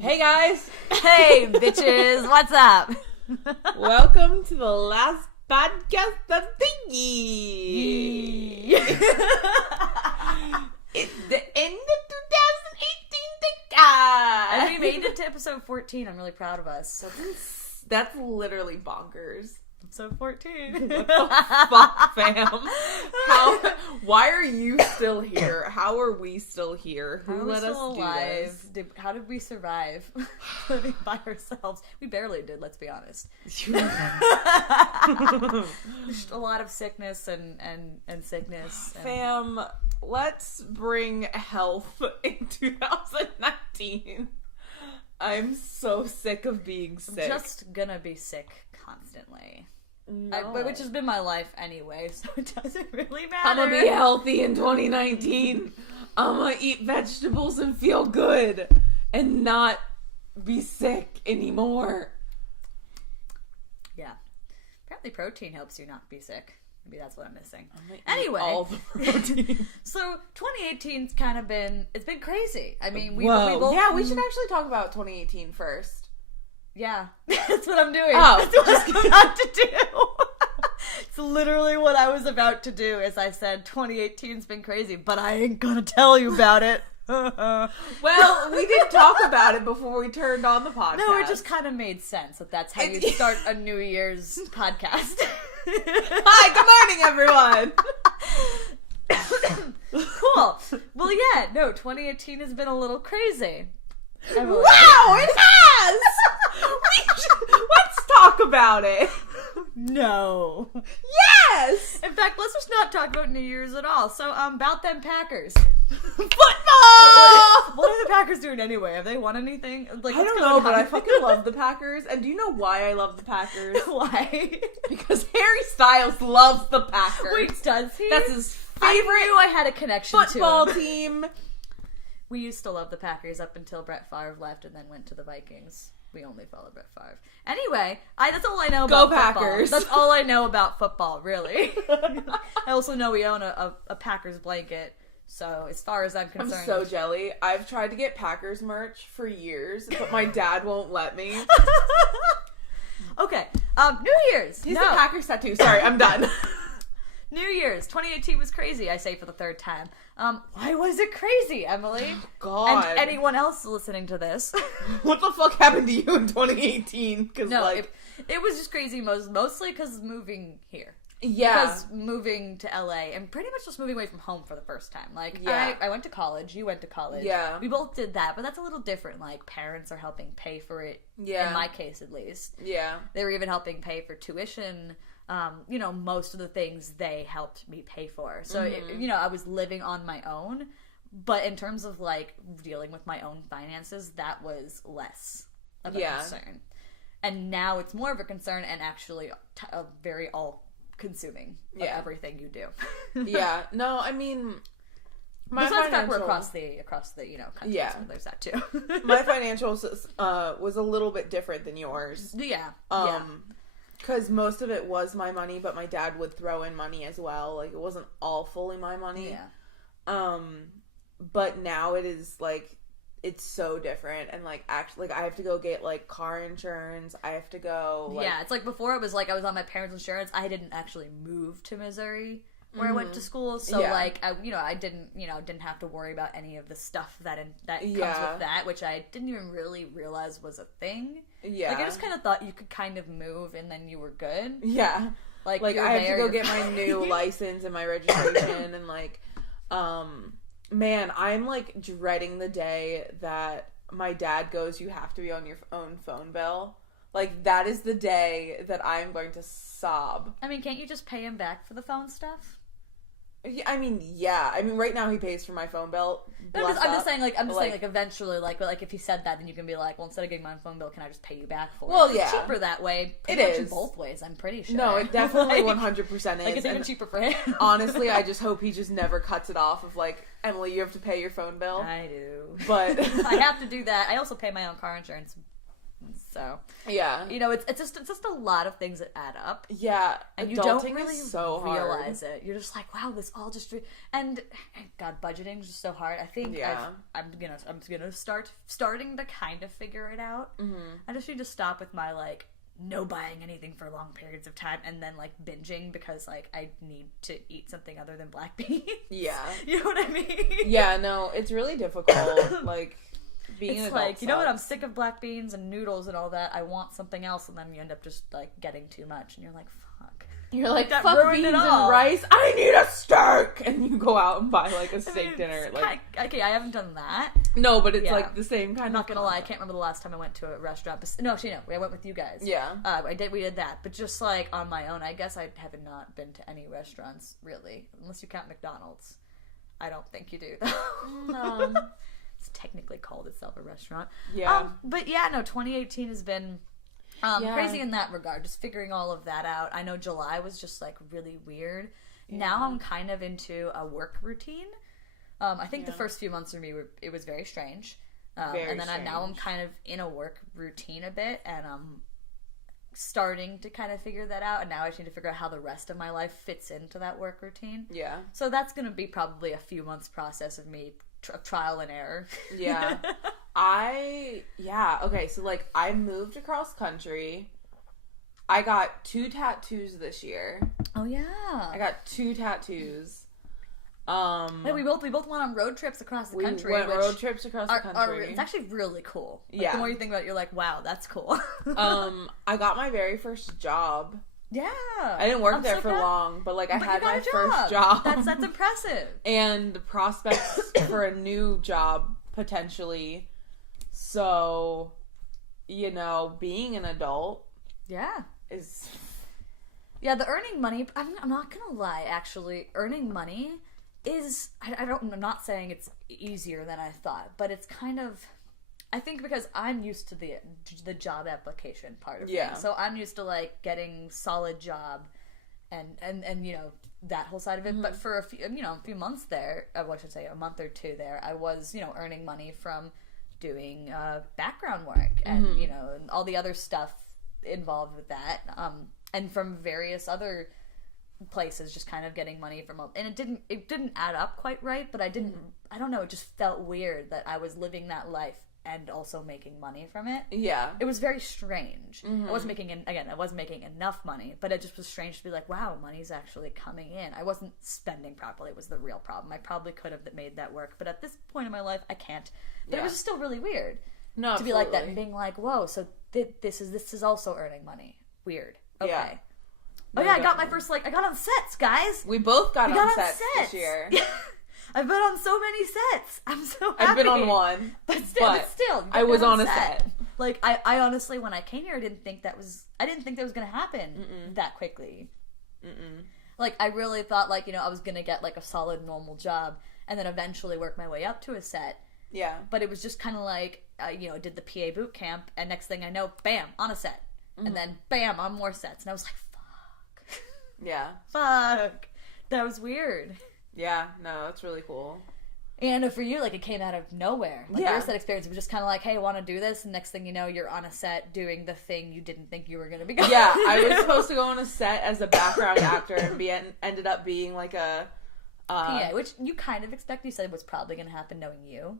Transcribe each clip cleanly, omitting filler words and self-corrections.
Hey guys! Hey bitches, what's up? Welcome to the last podcast of the year. It's the end of 2018 And we made it to episode 14. I'm really proud of us. That's literally bonkers. Episode 14. What the fuck, fam? Why are you still here? How are we still here? Who let us alive? do this? How did we survive living by ourselves? We barely did, let's be honest. Just a lot of sickness and sickness. Fam, let's bring health in 2019. I'm so sick of being sick. I'm just gonna be sick constantly. No. Which has been my life anyway, so it doesn't really matter. I'm gonna be healthy in 2019. I'm gonna eat vegetables and feel good and not be sick anymore. Yeah. Apparently protein helps you not be sick. Maybe that's what I'm missing. Anyway. All the protein. So 2018's kind of been, it's been crazy. I mean, we both... Yeah, we should actually talk about 2018 first. Yeah. That's what I'm doing. Oh. That's what I'm about to do. It's literally what I was about to do, as I said, 2018's been crazy, but I ain't gonna tell you about it. Well, we didn't talk about it before we turned on the podcast. No, it just kind of made sense that that's how you start a New Year's podcast. Hi, good morning, everyone. Cool. Well, yeah, no, 2018 has been a little crazy. Emily. Wow, it has! Let's talk about it. No. Yes! In fact, let's just not talk about New Year's at all. So, about them Packers. Football! What are the Packers doing anyway? Have they won anything? Like, I don't know, but I fucking love the Packers. And do you know why I love the Packers? Why? Because Harry Styles loves the Packers. Wait, does he? That's his favorite I knew I had a connection football to him. team. We used to love the Packers up until Brett Favre left and then went to the Vikings. We only follow Brett Favre. Anyway, that's all I know about football. Packers. That's all I know about football, really. I also know we own a Packers blanket, so as far as I'm concerned... I'm so jelly. I've tried to get Packers merch for years, but my dad won't let me. Okay, New Year's. He's the Packers tattoo. Sorry, I'm done. New Year's 2018 was crazy, I say for the third time. Why was it crazy, Emily? God. And anyone else listening to this. What the fuck happened to you in 2018? No, like... it was just crazy mostly because moving here. Yeah. Because moving to LA and pretty much just moving away from home for the first time. Like, yeah. I went to college, you went to college. Yeah. We both did that, but that's a little different. Like, parents are helping pay for it. Yeah. In my case, at least. Yeah. They were even helping pay for tuition. Most of the things they helped me pay for. So, I was living on my own. But in terms of, like, dealing with my own finances, that was less of a concern. And now it's more of a concern and actually a very all-consuming of everything you do. Yeah. No, I mean... Besides the fact we're across the country, so there's that too. My financials was a little bit different than yours. Yeah. Because most of it was my money, but my dad would throw in money as well. Like, it wasn't all fully my money. Yeah. But now it is, like, it's so different. And, like, actually, like, I have to go get, like, car insurance. I have to go, like... Yeah, it's like before it was, like, I was on my parents' insurance. I didn't actually move to Missouri where I went to school. So, like, I didn't have to worry about any of the stuff that comes with that, which I didn't even really realize was a thing. Yeah. Like, I just kind of thought you could kind of move and then you were good. Yeah. Like I have to go get my new license and my registration and, like, man, I'm, like, dreading the day that my dad goes, you have to be on your own phone bill. Like, that is the day that I'm going to sob. I mean, can't you just pay him back for the phone stuff? Yeah, I mean, right now he pays for my phone bill. I'm just saying, eventually, like if he said that, then you can be like, well, instead of getting my phone bill, can I just pay you back for it? Well, yeah. It's cheaper that way. Pretty much in both ways, I'm pretty sure. No, it definitely 100% is. Like, it's even cheaper for him. Honestly, I just hope he just never cuts it off of, like, Emily, you have to pay your phone bill. I do. But... I have to do that. I also pay my own car insurance. So yeah, it's just a lot of things that add up. Yeah, and you don't really realize it. You're just like, wow, this all just and God, budgeting is just so hard. I think I'm gonna starting to kind of figure it out. I just need to stop with my like no buying anything for long periods of time and then like binging because like I need to eat something other than black beans. Yeah. You know what I mean? Yeah, no, it's really difficult. Like being it's like, you know what, I'm sick of black beans and noodles and all that. I want something else, and then you end up just like getting too much and you're like, fuck. You're like, fuck beans and rice. I need a steak, and you go out and buy like a steak dinner. Like, okay, I haven't done that. No, but it's like the same kind. I'm not gonna lie, I can't remember the last time I went to a restaurant. No, actually, no, I went with you guys. Yeah, we did that, but just like on my own. I guess I have not been to any restaurants really, unless you count McDonald's. I don't think you do though. No, it's technically called itself a restaurant. Yeah, but yeah, no, 2018 has been. Crazy in that regard, just figuring all of that out. I know July was just like really weird. Yeah. Now I'm kind of into a work routine. I think the first few months for me it was very strange. And then now I'm kind of in a work routine a bit, and I'm starting to kind of figure that out. And now I just need to figure out how the rest of my life fits into that work routine. Yeah. So that's going to be probably a few months process of me trial and error. Yeah. Okay, so like I moved across country. I got 2 tattoos this year. Oh yeah. I got 2 tattoos. Yeah, we both went on road trips across the country. We went road trips across the country. It's actually really cool. Like, the more you think about it, you're like, wow, that's cool. I got my very first job. Yeah. I didn't work there for long, but like I had my first job. That's impressive. And the prospects for a new job potentially. So, being an adult. Yeah. Is. Yeah, the earning money, I'm not gonna lie, actually, earning money is, I'm not saying it's easier than I thought, but it's kind of, I think because I'm used to the job application part of things. So I'm used to like getting solid job and that whole side of it. Mm-hmm. But for a few months there, I should say a month or two there, I was, earning money from doing background work and, and all the other stuff involved with that. And from various other places, just kind of getting money from, and it didn't add up quite right, but I don't know, it just felt weird that I was living that life and also making money from it. Yeah. It was very strange. Mm-hmm. I wasn't making enough money, but it just was strange to be like, wow, money's actually coming in. I wasn't spending properly was the real problem. I probably could have made that work, but at this point in my life, I can't. But it was still really weird. No, to be like that and being like, whoa, so this is also earning money. Weird. Okay. Yeah. Oh yeah, I got my first, I got on sets, guys. We both got on sets this year. I've been on so many sets. I'm so happy. I've been on one. But still. I was on a set. Like, I honestly, when I came here, I didn't think that was going to happen that quickly. Mm-mm. Like, I really thought, I was going to get, a solid, normal job and then eventually work my way up to a set. Yeah. But it was just kind of did the PA boot camp, and next thing I know, bam, on a set. Mm-hmm. And then, bam, on more sets. And I was like, fuck. Yeah. Fuck. That was weird. Yeah, no, that's really cool. And for you, it came out of nowhere. Your set experience was just kind of hey, want to do this? And next thing you know, you're on a set doing the thing you didn't think you were going to be doing. Yeah, I was supposed to go on a set as a background actor and ended up being a... PA, which you kind of expect. You said was probably going to happen knowing you.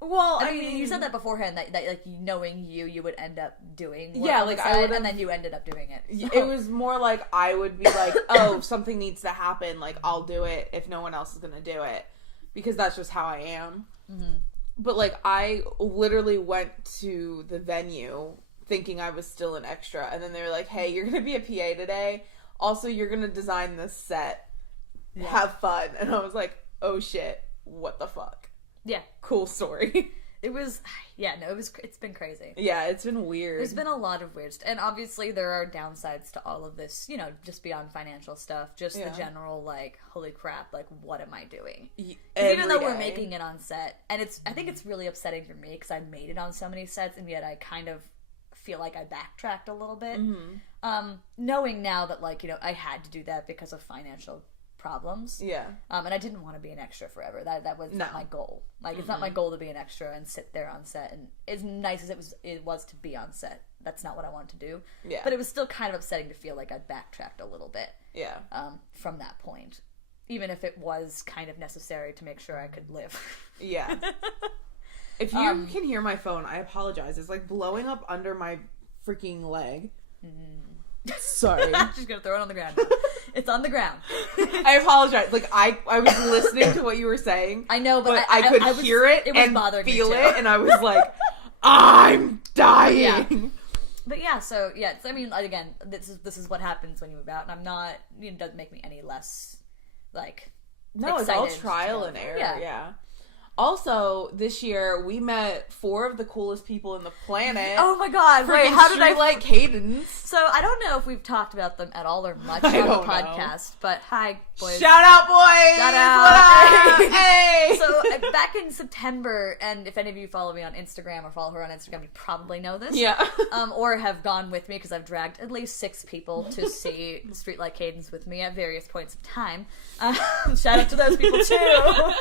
Well, I mean, you said that beforehand that knowing you would end up doing I would, and then you ended up doing it. So. It was more I would be oh, something needs to happen. I'll do it if no one else is gonna do it because that's just how I am. Mm-hmm. But I literally went to the venue thinking I was still an extra, and then they were like, "Hey, you're gonna be a PA today. Also, you're gonna design this set. Yeah. Have fun." And I was like, "Oh shit, what the fuck." Yeah. Cool story. It's been crazy. Yeah, it's been weird. There's been a lot of weird and obviously there are downsides to all of this, just beyond financial stuff, just the general, holy crap, what am I doing? Even though we're making it on set, and I think it's really upsetting for me because I made it on so many sets, and yet I kind of feel like I backtracked a little bit. Mm-hmm. Knowing now that, I had to do that because of financial problems. Yeah. And I didn't want to be an extra forever. That was not my goal. Like, it's not my goal to be an extra and sit there on set. And as nice as it was to be on set, that's not what I wanted to do. Yeah. But it was still kind of upsetting to feel like I'd backtracked a little bit. Yeah. From that point. Even if it was kind of necessary to make sure I could live. Yeah. If you can hear my phone, I apologize. It's like blowing up under my freaking leg. Sorry. I'm just gonna throw it on the ground now. It's on the ground. I apologize. Like, I was listening to what you were saying. I know, but I could hear it and feel it, and I was like, I'm dying. Yeah. But yeah, so yeah, I mean, again, this is what happens when you move out, and I'm not. It doesn't make me any less like. No, it's all trial and error. Yeah. Also, this year, we met 4 of the coolest people in the planet. Oh my god, wait, how did I... like Cadence. So, I don't know if we've talked about them at all or much on the podcast, but hi, boys. Shout out, boys! Shout out! What up? Hey! So, back in September, and if any of you follow me on Instagram or follow her on Instagram, you probably know this. Yeah. Or have gone with me, because I've dragged at least 6 people to see Street Like Cadence with me at various points of time. Shout out to those people, too.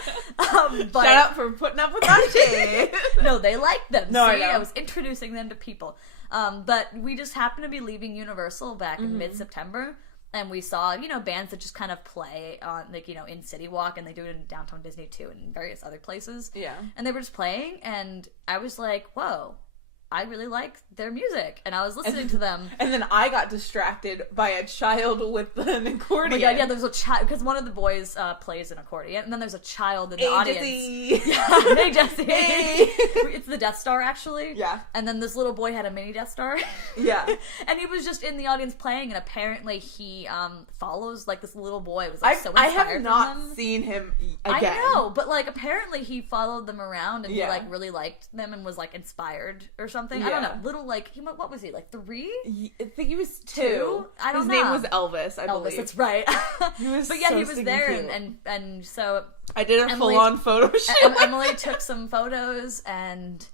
Shout out for putting up with that shit. No, they liked them. No, See, I know. I was introducing them to people. But we just happened to be leaving Universal back in mid-September, and we saw, bands that just kind of play on, like, in City Walk, and they do it in Downtown Disney too, and various other places. Yeah. And they were just playing, and I was like, whoa, I really like their music, and I was listening to them. And then I got distracted by a child with an accordion. Oh my god, yeah, there's a child, because one of the boys plays an accordion, and then there's a child in the audience. Jesse. Yeah, hey, Jesse. Hey. It's the Death Star, actually. Yeah. And then this little boy had a mini Death Star. Yeah. And he was just in the audience playing, and apparently he follows, like, this little boy. It was, like, so inspired I have not from them. seen him again. I know, but, like, apparently he followed them around, and Yeah. he, like, really liked them and was, like, inspired or something. Yeah. I don't know. Little, like, what was he, like, 3? I think he was 2. 2? I don't His know. name was Elvis, I believe. Elvis, that's right. He was but yeah, so he was there, cute. and so I did a full-on photo shoot. Emily took some photos, and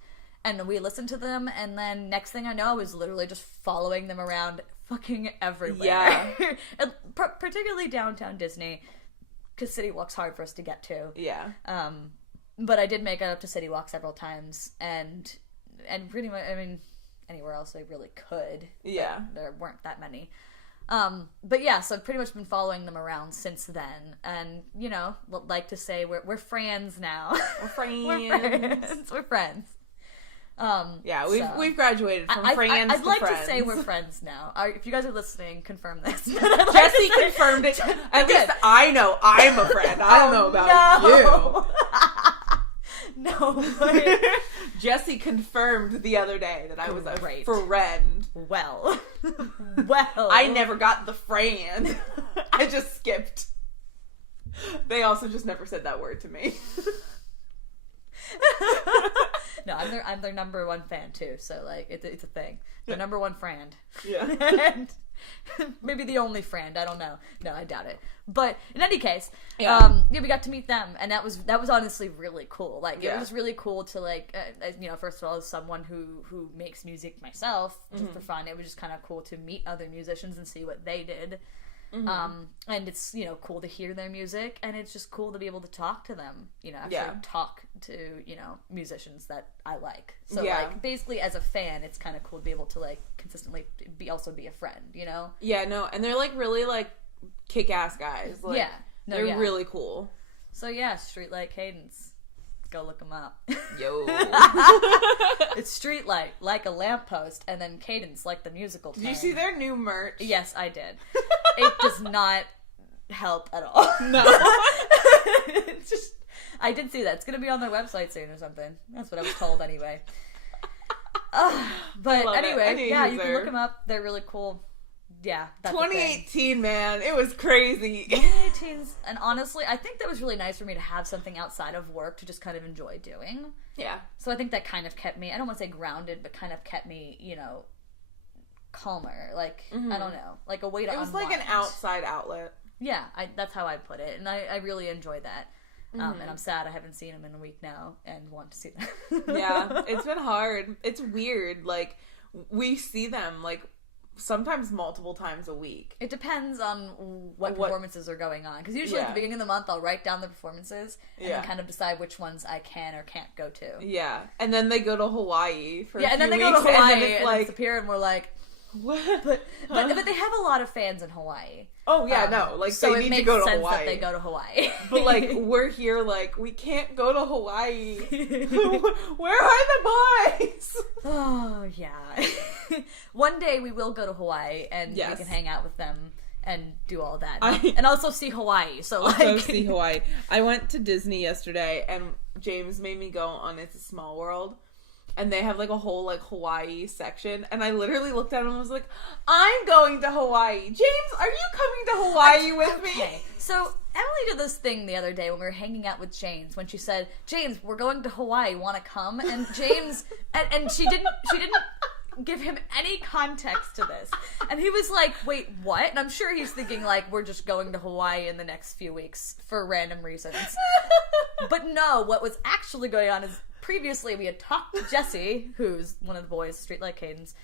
we listened to them, and then next thing I know, I was literally just following them around fucking everywhere. Yeah. And particularly downtown Disney, because City Walk's hard for us to get to. Yeah. But I did make it up to City Walk several times, and pretty much, I mean, anywhere else I really could. Yeah. There weren't that many. But yeah, so I've pretty much been following them around since then, and, like to say we're friends now. We're friends. We're friends. Yeah, we've graduated from friends I'd to like friends. to say we're friends now. If you guys are listening, confirm this. Jesse confirmed it. At least I know I'm a friend. I don't know about you. No, but... Jesse confirmed the other day that I was a Great. friend. Well. I never got the friend. I just skipped. They also just never said that word to me. No, I'm their number one fan too, so, like, it's a thing. Their number one friend. Yeah. And maybe the only friend, I don't know. No, I doubt it. But in any case, we got to meet them, and that was honestly really cool. Like, it was really cool to, like, first of all, as someone who makes music myself, just for fun, it was just kind of cool to meet other musicians and see what they did. And it's, cool to hear their music, and it's just cool to be able to talk to them, talk to, musicians that I like. So, like, basically as a fan, it's kind of cool to be able to, like, consistently be a friend, Yeah, no, and they're, like, really, like, kick-ass guys. Like, they're really cool. So, yeah, Street Like Cadence. Go look them up. Yo. It's Streetlight, like a lamppost, and then Cadence, like the musical term. Did you see their new merch? Yes, I did. It does not help at all. No. It's just, I did see that. It's going to be on their website soon or something. That's what I was told anyway. But anyway, yeah, you can look them up. They're really cool. Yeah, that's 2018, man, it was crazy. 2018's, and honestly, I think that was really nice for me to have something outside of work to just kind of enjoy doing. Yeah. So I think that kind of kept me, I don't want to say grounded, but kind of kept me, calmer. Like, I don't know, like a way to unwind. It was like an outside outlet. Yeah, that's how I put it, and I really enjoyed that. And I'm sad I haven't seen them in a week now, and want to see them. Yeah, it's been hard. It's weird. Like, we see them, like, sometimes multiple times a week. It depends on what performances are going on. Because usually at the beginning of the month, I'll write down the performances and then kind of decide which ones I can or can't go to. Yeah. And then they go to Hawaii for a few and then they weeks, go to Hawaii and then it's like... disappear, and we're like... What? But they have a lot of fans in Hawaii. Oh, yeah, no. Like, so they need to go to Hawaii. So it makes sense that they go to Hawaii. But, like, we're here, like, we can't go to Hawaii. Where are the boys? Oh, yeah. One day we will go to Hawaii, and we can hang out with them and do all that. And also see Hawaii. So, like... Also see Hawaii. I went to Disney yesterday, and James made me go on It's a Small World. And they have, like, a whole, like, Hawaii section. And I literally looked at him and was like, I'm going to Hawaii. James, are you coming to Hawaii with me? So, Emily did this thing the other day when we were hanging out with James. When she said, James, we're going to Hawaii. Want to come? And James... and she didn't give him any context to this. And he was like, wait, what? And I'm sure he's thinking, like, we're just going to Hawaii in the next few weeks for random reasons. But no, what was actually going on is... Previously, we had talked to Jesse, who's one of the boys, Streetlight Cadence,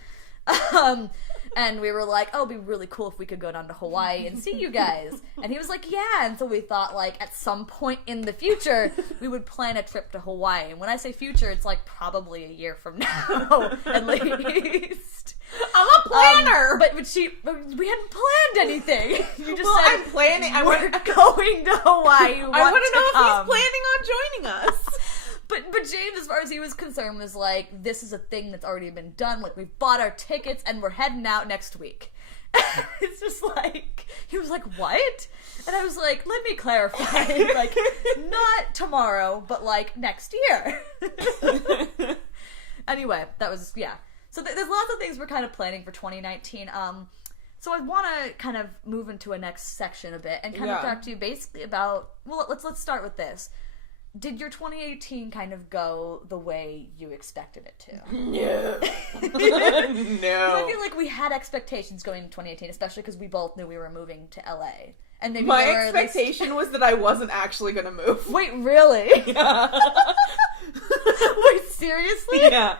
and we were like, oh, it'd be really cool if we could go down to Hawaii and see you guys. And he was like, yeah. And so we thought, like, at some point in the future, we would plan a trip to Hawaii. And when I say future, it's, like, probably a year from now, at least. I'm a planner! But we hadn't planned anything. You just said, I'm planning. We're going to Hawaii. I want to know if he's planning on joining us. But James, as far as he was concerned, was like, this is a thing that's already been done. Like, we've bought our tickets and we're heading out next week. It's just like, he was like, what? And I was like, let me clarify. Like, not tomorrow, but like next year. Anyway, that was, yeah. So there's lots of things we're kind of planning for 2019. So I want to kind of move into a next section a bit and kind of talk to you basically about, well, let's start with this. Did your 2018 kind of go the way you expected it to? No. I feel like we had expectations going into 2018, especially because we both knew we were moving to LA. And maybe my expectation was that I wasn't actually going to move. Wait, really? Yeah. Wait, seriously? Yeah.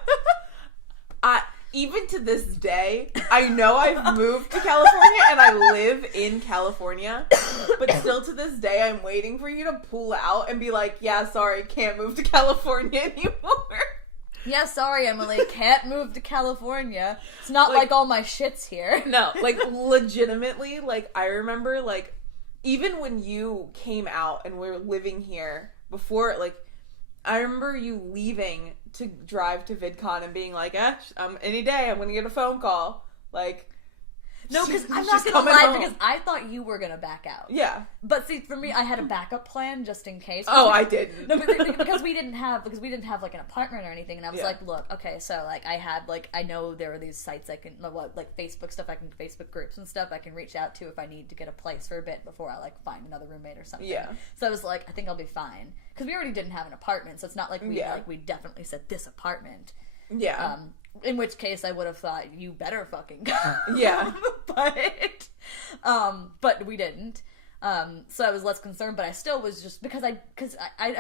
Even to this day, I know I've moved to California and I live in California, but still to this day, I'm waiting for you to pull out and be like, yeah, sorry, can't move to California anymore. Yeah, sorry, Emily, can't move to California. It's not like all my shit's here. No, like, legitimately, like, I remember, like, even when you came out and we were living here before, like, I remember you leaving to drive to VidCon and being like, any day I'm gonna get a phone call. Like, no, because I'm not gonna lie, because I thought you were gonna back out. Yeah. But see, for me, I had a backup plan just in case. Oh, I didn't. No, because we didn't have like an apartment or anything, and I was like, look, okay, so like I had like, I know there are these sites I can, like Facebook stuff, Facebook groups and stuff I can reach out to if I need to get a place for a bit before I like find another roommate or something. Yeah. So I was like, I think I'll be fine. Because we already didn't have an apartment, so it's not like we definitely said this apartment. Yeah. In which case I would have thought you better fucking go. Yeah. But we didn't. So I was less concerned, but I still was just because I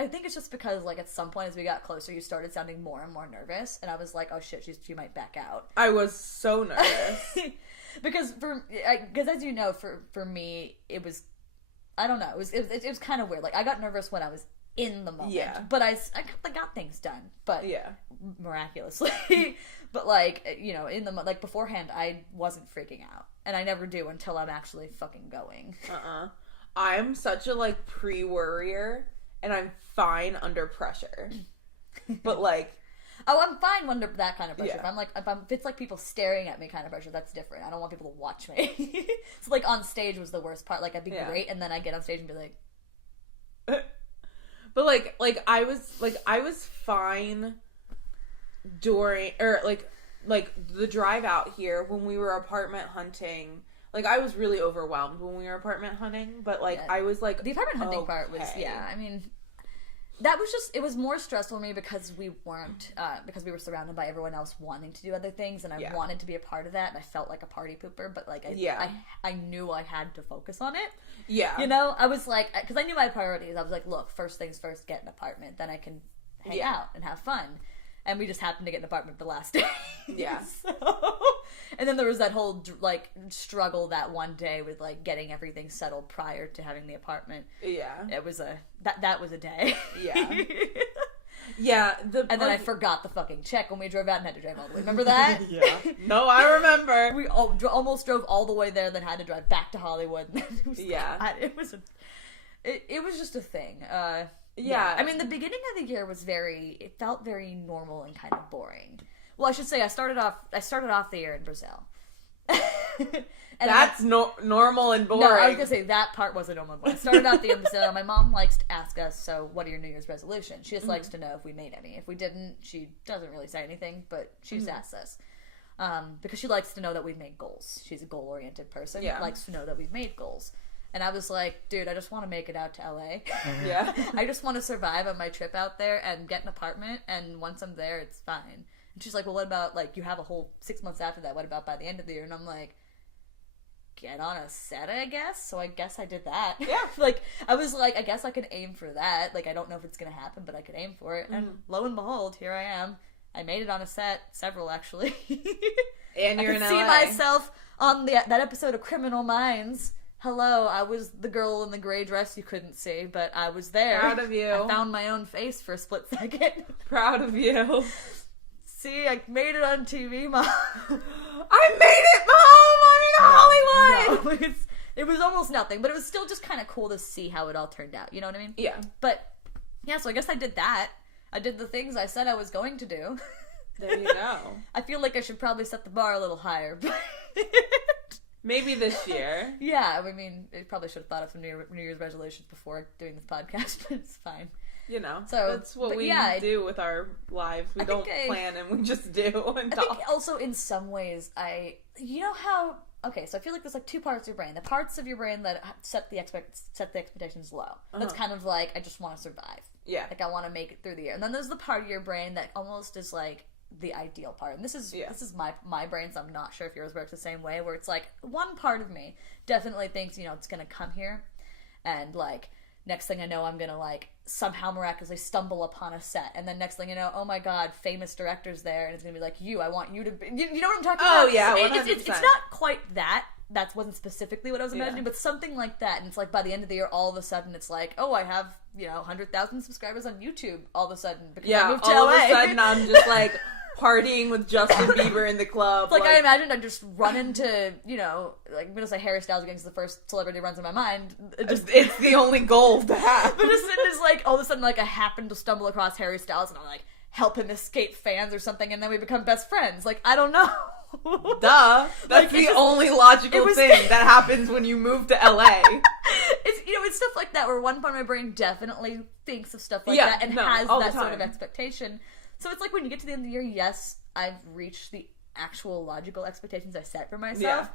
think it's just because like at some point as we got closer, you started sounding more and more nervous, and I was like, oh shit, she might back out. I was so nervous because as you know, for me it was, I don't know, it was kind of weird. Like I got nervous when I was in the moment, but I got things done, but miraculously. But like, you know, in the like beforehand, I wasn't freaking out, and I never do until I'm actually fucking going. I'm such a like pre-worrier, and I'm fine under pressure. But like, oh, I'm fine under that kind of pressure. If it's like people staring at me kind of pressure, that's different. I don't want people to watch me. So like on stage was the worst part. Like I'd be great, and then I'd get on stage and be like. But like I was fine during like the drive out here when we were apartment hunting. Like I was really overwhelmed when we were apartment hunting, but like I was like the apartment hunting part was I mean that was just, it was more stressful for me because we weren't because we were surrounded by everyone else wanting to do other things, and I wanted to be a part of that, and I felt like a party pooper, but like I knew I had to focus on it. Yeah. You know, I was like, because I knew my priorities. I was like, look, first things first, get an apartment, then I can hang out and have fun. And we just happened to get an apartment the last day. Yeah. So, And then there was that whole like struggle that one day with like getting everything settled prior to having the apartment. Yeah. It was that was a day. Yeah. Yeah. And then I forgot the fucking check when we drove out and had to drive all the way. Remember that? Yeah. No, I remember. We almost drove all the way there, then had to drive back to Hollywood. It was just a thing. Yeah. I mean, the beginning of the year it felt very normal and kind of boring. Well, I should say I started off the year in Brazil. And that's normal and boring. No, I was gonna say that part wasn't normal. I started out the year in Brazil. My mom likes to ask us, "So, what are your New Year's resolutions?" She just likes to know if we made any. If we didn't, she doesn't really say anything, but she just asks us because she likes to know that we've made goals. She's a goal-oriented person. Yeah, likes to know that we've made goals. And I was like, dude, I just want to make it out to LA. Yeah, I just want to survive on my trip out there and get an apartment. And once I'm there, it's fine. And she's like, well, what about, like, you have a whole 6 months after that. What about by the end of the year? And I'm like, get on a set, I guess. So I guess I did that. Yeah. Like, I was like, I guess I could aim for that. Like, I don't know if it's going to happen, but I could aim for it. And lo and behold, here I am. I made it on a set. Several, actually. And you're in LA. I could see myself on that episode of Criminal Minds. Hello, I was the girl in the gray dress you couldn't see, but I was there. Proud of you. I found my own face for a split second. Proud of you. See, I made it on TV, Mom. I made it, Mom! I'm in Hollywood! No, it was almost nothing, but it was still just kind of cool to see how it all turned out. You know what I mean? Yeah. But, yeah, so I guess I did that. I did the things I said I was going to do. There you go. I feel like I should probably set the bar a little higher, but... Maybe this year. Yeah, I mean, I probably should have thought of some New Year's resolutions before doing this podcast, but it's fine. You know, so that's what we do with our lives. We don't plan and we just do and talk. I think also in some ways, you know how, okay, so I feel like there's like two parts of your brain. The parts of your brain that set the expectations low. That's kind of like, I just want to survive. Yeah. Like, I want to make it through the year. And then there's the part of your brain that almost is like, the ideal part. And this is my brain, so I'm not sure if yours works the same way, where it's like one part of me definitely thinks, you know, it's gonna come here and like next thing I know I'm gonna like somehow miraculously stumble upon a set, and then next thing you know, oh my god, famous director's there, and it's gonna be like, I want you to be, you know what I'm talking about? Oh yeah, 100%. It's not quite that wasn't specifically what I was imagining, but something like that. And it's like by the end of the year, all of a sudden it's like, oh, I have, 100,000 subscribers on YouTube all of a sudden because I moved to LA. All of a sudden I'm just like partying with Justin Bieber in the club. Like I imagined I'd just run into, like I'm gonna say Harry Styles again because the first celebrity runs in my mind. It's the only goal to have. But it's like all of a sudden like I happen to stumble across Harry Styles and I like help him escape fans or something, and then we become best friends. Like I don't know. Duh. That's the only logical thing that happens when you move to LA. It's stuff like that where one part of my brain definitely thinks of stuff like that and has that sort of expectation. So it's like when you get to the end of the year, yes, I've reached the actual logical expectations I set for myself. Yeah.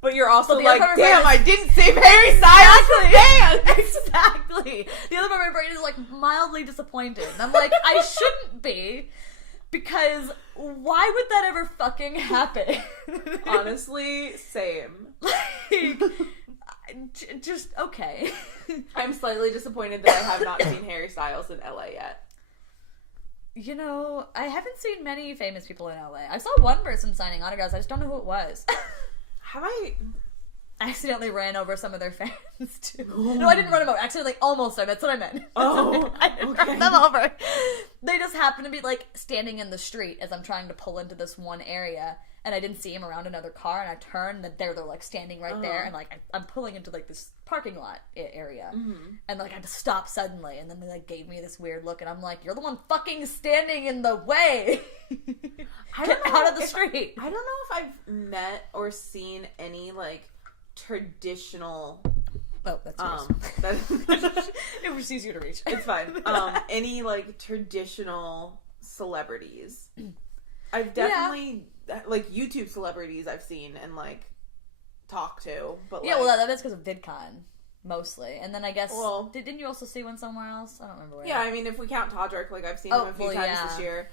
But you're also like, damn, I didn't save Harry Styles for fans! Exactly. The other part of my brain is like mildly disappointed. And I'm like, I shouldn't be, because why would that ever fucking happen? Honestly, same. Like, just, okay. I'm slightly disappointed that I have not seen Harry Styles in LA yet. I haven't seen many famous people in LA. I saw one person signing autographs. I just don't know who it was. Have I accidentally ran over some of their fans, too. Oh. No, I didn't run them over. Accidentally almost. That's what I meant. Oh, I didn't run them over. They just happened to be, like, standing in the street as I'm trying to pull into this one area, and I didn't see him around another car, and I turned, and they're like, standing right there, and, like, I'm pulling into, like, this parking lot area, and, like, I had to stop suddenly, and then they, like, gave me this weird look, and I'm like, you're the one fucking standing in the way! Get out of the street! I don't know if I've met or seen any, like, traditional... Oh, that's yours. It was easier to reach. It's fine. Any, like, traditional celebrities. I've definitely... like YouTube celebrities I've seen and like talked to, but yeah, well that's because of VidCon mostly, and then I guess didn't you also see one somewhere else? I don't remember where. Yeah, I mean if we count Todrick, like I've seen him a few times this year.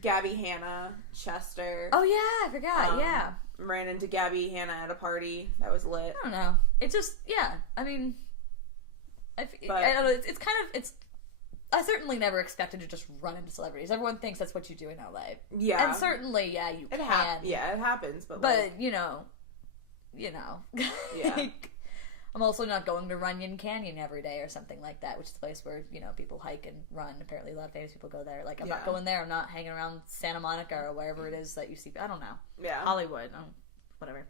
Gabby Hanna, Chester. Oh yeah, I forgot. Yeah, ran into Gabby Hanna at a party. That was lit. I don't know. It's just I mean, I don't know. It's kind of I certainly never expected to just run into celebrities. Everyone thinks that's what you do in LA. Yeah. And certainly, you can. Yeah, it happens. But like, you know. Yeah. I'm also not going to Runyon Canyon every day or something like that, which is a place where, people hike and run. Apparently a lot of famous people go there. Like, I'm not going there. I'm not hanging around Santa Monica or wherever it is that you see. I don't know. Yeah. Hollywood. Whatever.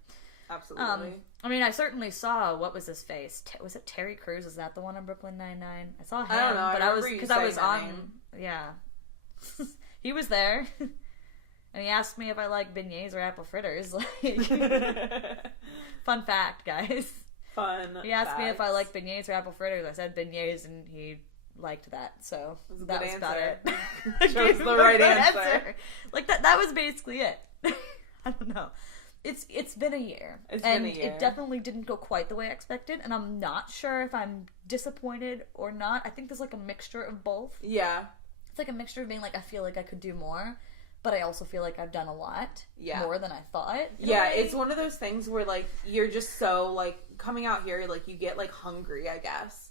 Absolutely. I mean, I certainly saw, what was his face? Was it Terry Crews? Is that the one on Brooklyn Nine-Nine? I saw him. I don't know. But I was on. Name. Yeah. He was there. And he asked me if I like beignets or apple fritters. Like, fun fact, guys. He asked me if I like beignets or apple fritters. I said beignets, and he liked that. So that was about it. Chose the right answer. Like that was basically it. I don't know. It's been a year. It definitely didn't go quite the way I expected, and I'm not sure if I'm disappointed or not. I think there's like a mixture of both. Yeah. It's like a mixture of being like, I feel like I could do more, but I also feel like I've done a lot. Yeah. More than I thought. Yeah, it's one of those things where, like, you're just so, like, coming out here, like, you get, like, hungry, I guess.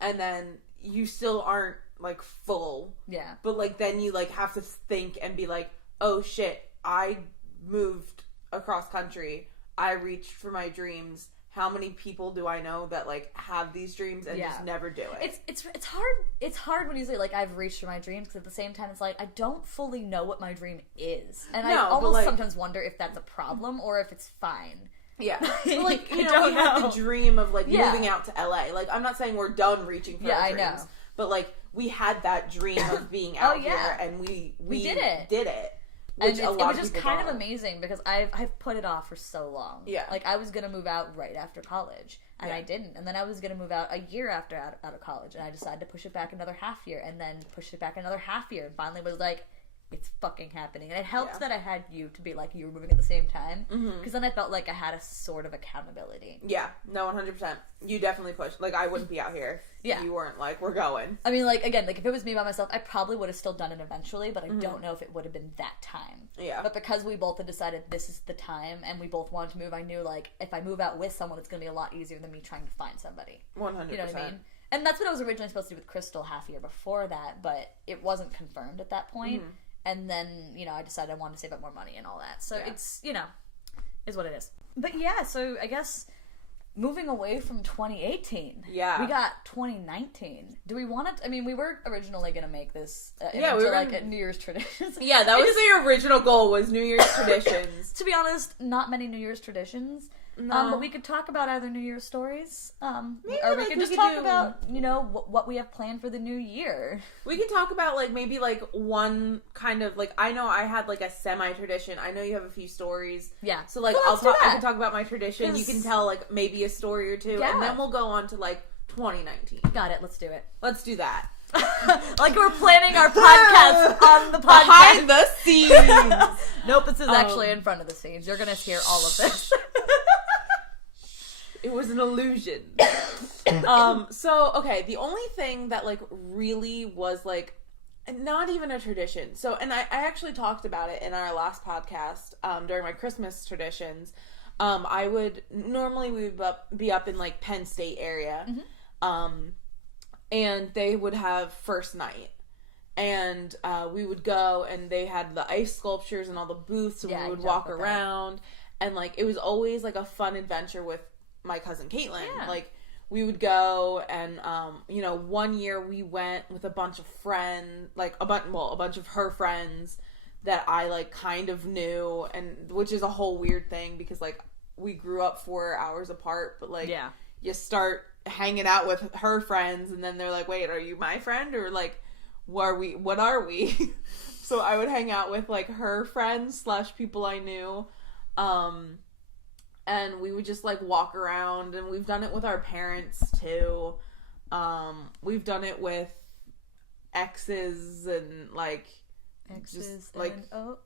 And then you still aren't, like, full. Yeah. But, like, then you, like, have to think and be like, oh, shit, I moved across country. I reached for my dreams. How many people do I know that, like, have these dreams and just never do it? It's hard. It's hard when you say, like, I've reached for my dreams, because at the same time, it's like, I don't fully know what my dream is. And I almost sometimes wonder if that's a problem or if it's fine. Yeah. But, like, we had the dream of, like, moving out to LA. Like, I'm not saying we're done reaching for our dreams. I know. But, like, we had that dream of being out here, and we did it. And it was just kind of amazing, because I've put it off for so long. Yeah. Like, I was going to move out right after college, and I didn't. And then I was going to move out a year after out of college, and I decided to push it back another half year, and then push it back another half year, and finally was like, it's fucking happening. And it helped that I had you to be like, you were moving at the same time, because then I felt like I had a sort of accountability. Yeah. No, 100%. You definitely pushed. Like, I wouldn't be out here. Yeah. You weren't like, we're going. I mean, like, again, like, if it was me by myself, I probably would have still done it eventually, but I don't know if it would have been that time. Yeah. But because we both had decided this is the time, and we both wanted to move, I knew, like, if I move out with someone, it's going to be a lot easier than me trying to find somebody. 100%. You know what I mean? And that's what I was originally supposed to do with Crystal half a year before that, but it wasn't confirmed at that point. And then, I decided I wanted to save up more money and all that. So it's, is what it is. But yeah, so I guess moving away from 2018. Yeah. We got 2019. Do we want it? I mean, we were originally going to make this into like a New Year's tradition. Yeah, that was the original goal, was New Year's traditions. To be honest, not many New Year's traditions. No. But we could talk about either New Year's stories, or we could just talk about, what we have planned for the new year. We could talk about, like, maybe, like, one kind of, like, I know I had, like, a semi-tradition. I know you have a few stories. Yeah. So, like, I can talk about my tradition. You can tell, like, maybe a story or two. Yeah. And then we'll go on to, like, 2019. Got it. Let's do it. Let's do that. Like we're planning our podcast on the podcast. Behind the scenes. Nope, this is actually in front of the scenes. You're going to hear all of this. It was an illusion. So, okay, the only thing that, like, really was, like, not even a tradition. So, and I actually talked about it in our last podcast, during my Christmas traditions. We would be up in, like, Penn State area. And they would have first night. And we would go, and they had the ice sculptures and all the booths, and we would walk around. And, like, it was always, like, a fun adventure with my cousin Caitlin. Yeah. Like, we would go, and one year we went with a bunch of friends, like a bunch of her friends that I, like, kind of knew, and which is a whole weird thing because, like, we grew up 4 hours apart, but, like, you start hanging out with her friends, and then they're like, wait, are you my friend? Or, like, what are we? So I would hang out with, like, her friends / people I knew, and we would just, like, walk around, and we've done it with our parents, too. We've done it with exes and, like, exes just, like, oh,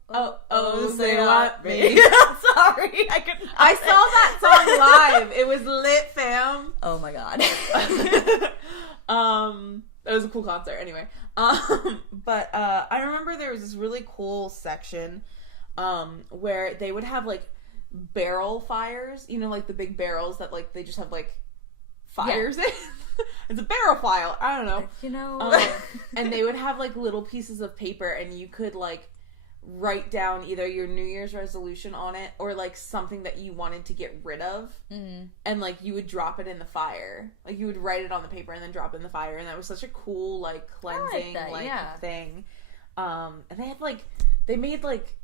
they want me. Sorry, I saw that song live. It was lit, fam. Oh, my God. It was a cool concert, anyway. But I remember there was this really cool section, where they would have, like, barrel fires, like the big barrels that, like, they just have, like, fires in. It's a barrel file. I don't know. You know. And they would have, like, little pieces of paper, and you could, like, write down either your New Year's resolution on it or, like, something that you wanted to get rid of. Mm-hmm. And, like, you would drop it in the fire. Like, you would write it on the paper and then drop it in the fire. And that was such a cool, like, cleansing, thing. And they had, like, they made, like,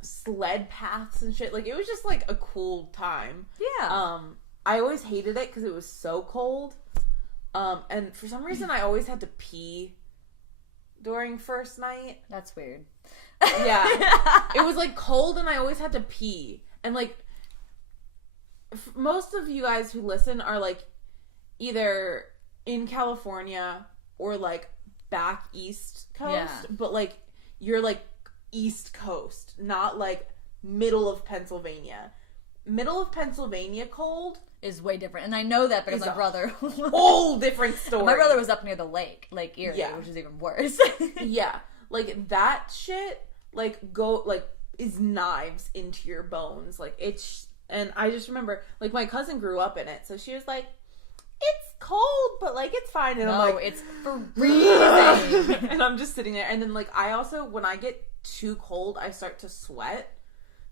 sled paths and shit. Like, it was just, like, a cool time. Yeah. I always hated it because it was so cold. And for some reason, I always had to pee during first night. That's weird. Yeah. It was, like, cold and I always had to pee. And, like, most of you guys who listen are, like, either in California or, like, back East Coast. Yeah. But, like, you're, like, East Coast, not, like, middle of Pennsylvania. Middle of Pennsylvania cold is way different. And I know that because my brother... whole different story. My brother was up near the lake, Lake Erie, which is even worse. Yeah. Like, that shit, like, is knives into your bones. Like, it's... And I just remember, like, my cousin grew up in it, so she was like, it's cold, but, like, it's fine. And I'm like... it's freezing. And I'm just sitting there. And then, like, I also, when I get too cold, I start to sweat.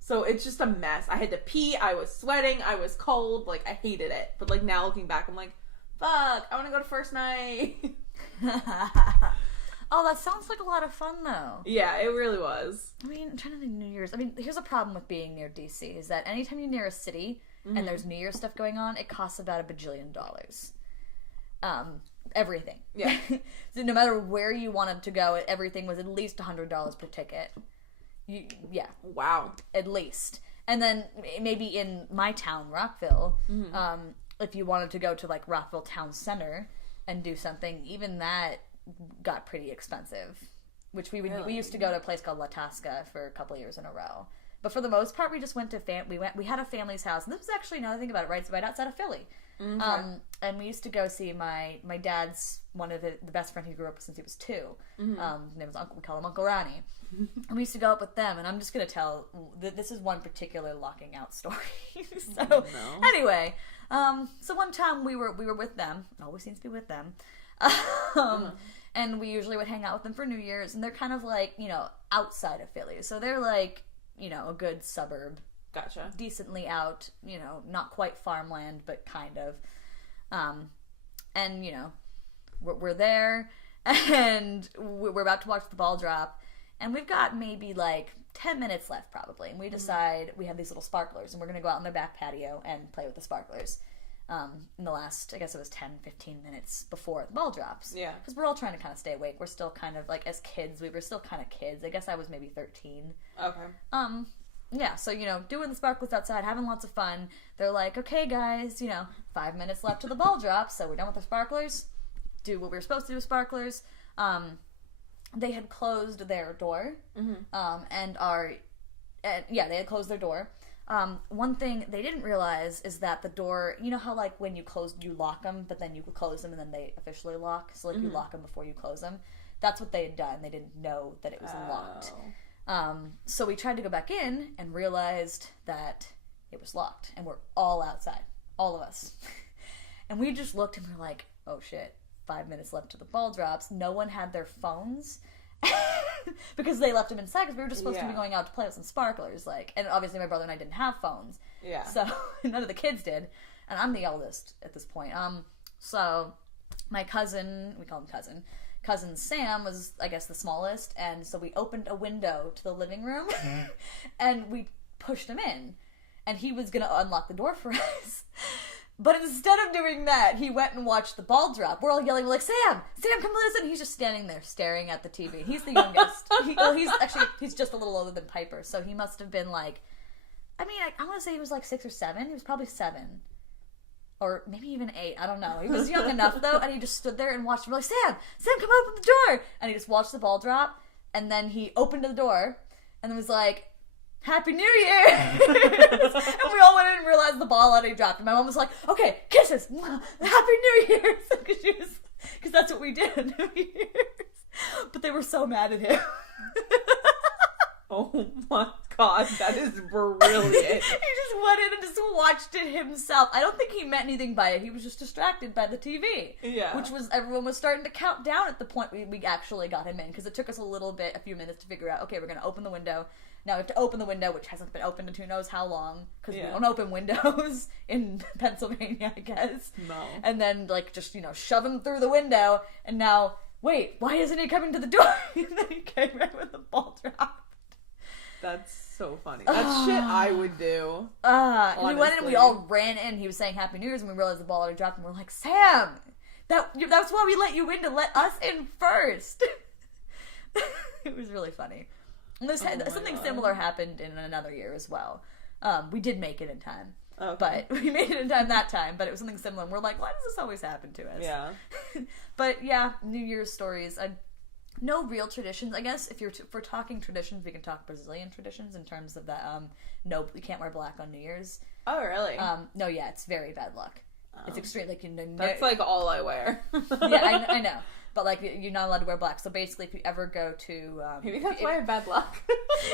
So it's just a mess. I had to pee, I was sweating, I was cold, like, I hated it. But, like, now looking back, I'm like, fuck, I want to go to first night. Oh, that sounds like a lot of fun, though. Yeah, it really was. I mean, I'm trying to think New Year's. I mean, here's a problem with being near DC, is that anytime you're near a city, and there's New Year's stuff going on, it costs about $1 bajillion. Everything. Yeah. So no matter where you wanted to go, everything was at least $100 per ticket. Yeah. Wow. At least. And then maybe in my town, Rockville, if you wanted to go to, like, Rockville Town Center and do something, even that got pretty expensive. Which we used to go to a place called La Tasca for a couple years in a row. But for the most part, we just went to we had a family's house, and this was actually, now that I think about it, right outside of Philly. Okay. And we used to go see my dad's one of the best friend he grew up with since he was 2. His name was we call him Uncle Ronnie. And we used to go up with them, and I'm just gonna tell this is one particular locking out story. So anyway, so one time we were with them. Always seems to be with them. And we usually would hang out with them for New Year's, and they're kind of like, you know, outside of Philly, so they're like, you know, a good suburb. Gotcha. Decently out, you know, not quite farmland, but kind of. And, you know, we're there, and we're about to watch the ball drop, and we've got maybe, like, 10 minutes left, probably, and we decide we have these little sparklers, and we're going to go out on their back patio and play with the sparklers. In the last, I guess it was 10, 15 minutes before the ball drops. Yeah. Because we're all trying to kind of stay awake. We're still kind of, like, as kids, we were still kind of kids. I guess I was maybe 13. Okay. Yeah, so, you know, doing the sparklers outside, having lots of fun. They're like, okay, guys, you know, 5 minutes left to the ball drop, so we're done with the sparklers. Do what we were supposed to do with sparklers. They had closed their door. They had closed their door. One thing they didn't realize is that the door, you know how, like, when you lock them, but then you close them and then they officially lock? So, like, you lock them before you close them. That's what they had done. They didn't know that it was locked. So we tried to go back in and realized that it was locked. And we're all outside. All of us. And we just looked and we're like, oh, shit. 5 minutes left to the ball drops. No one had their phones. Because they left them inside, because we were just supposed to be going out to play with some sparklers, like, and obviously my brother and I didn't have phones, so none of the kids did, and I'm the eldest at this point. So my cousin, we call him cousin Sam was, I guess, the smallest, and so we opened a window to the living room, and we pushed him in, and he was gonna unlock the door for us. But instead of doing that, he went and watched the ball drop. We're all yelling, we're like, Sam, come listen. He's just standing there staring at the TV. He's the youngest. He's just a little older than Piper, so he must have been like, I mean, I want to say he was like 6 or 7. He was probably 7. Or maybe even 8. I don't know. He was young enough, though, and he just stood there and watched. We're like, Sam, come open the door. And he just watched the ball drop, and then he opened the door, and was like, Happy New Year! And we all went in and realized the ball already dropped. And my mom was like, okay, kisses! Happy New Year! Because that's what we did on New Year's. But they were so mad at him. Oh my god, that is brilliant. He just went in and just watched it himself. I don't think he meant anything by it. He was just distracted by the TV. Yeah. Which was, everyone was starting to count down at the point we actually got him in. Because it took us a few minutes to figure out, okay, we're going to open the window. Now we have to open the window, which hasn't been opened in who knows how long. Because we don't open windows in Pennsylvania, I guess. No. And then, like, just, shove him through the window. And now, wait, why isn't he coming to the door? And then he came right with the ball dropped. That's so funny. That's shit I would do. We went in, we all ran in. He was saying Happy New Year's, and we realized the ball already dropped, and we're like, Sam, that's why we let you in, to let us in first. It was really funny. And something similar happened in another year as well. We did make it in time. Okay. But we made it in time that time, but it was something similar, and we're like, why does this always happen to us? Yeah. But yeah, New Year's stories. No real traditions. I guess if we're talking traditions, we can talk Brazilian traditions in terms of that. No, you can't wear black on New Year's. Oh, really? No, yeah, it's very bad luck. It's extreme. Like that's like all I wear. Yeah, I know. But like you're not allowed to wear black. So basically, if you ever go to maybe that's why I have bad luck.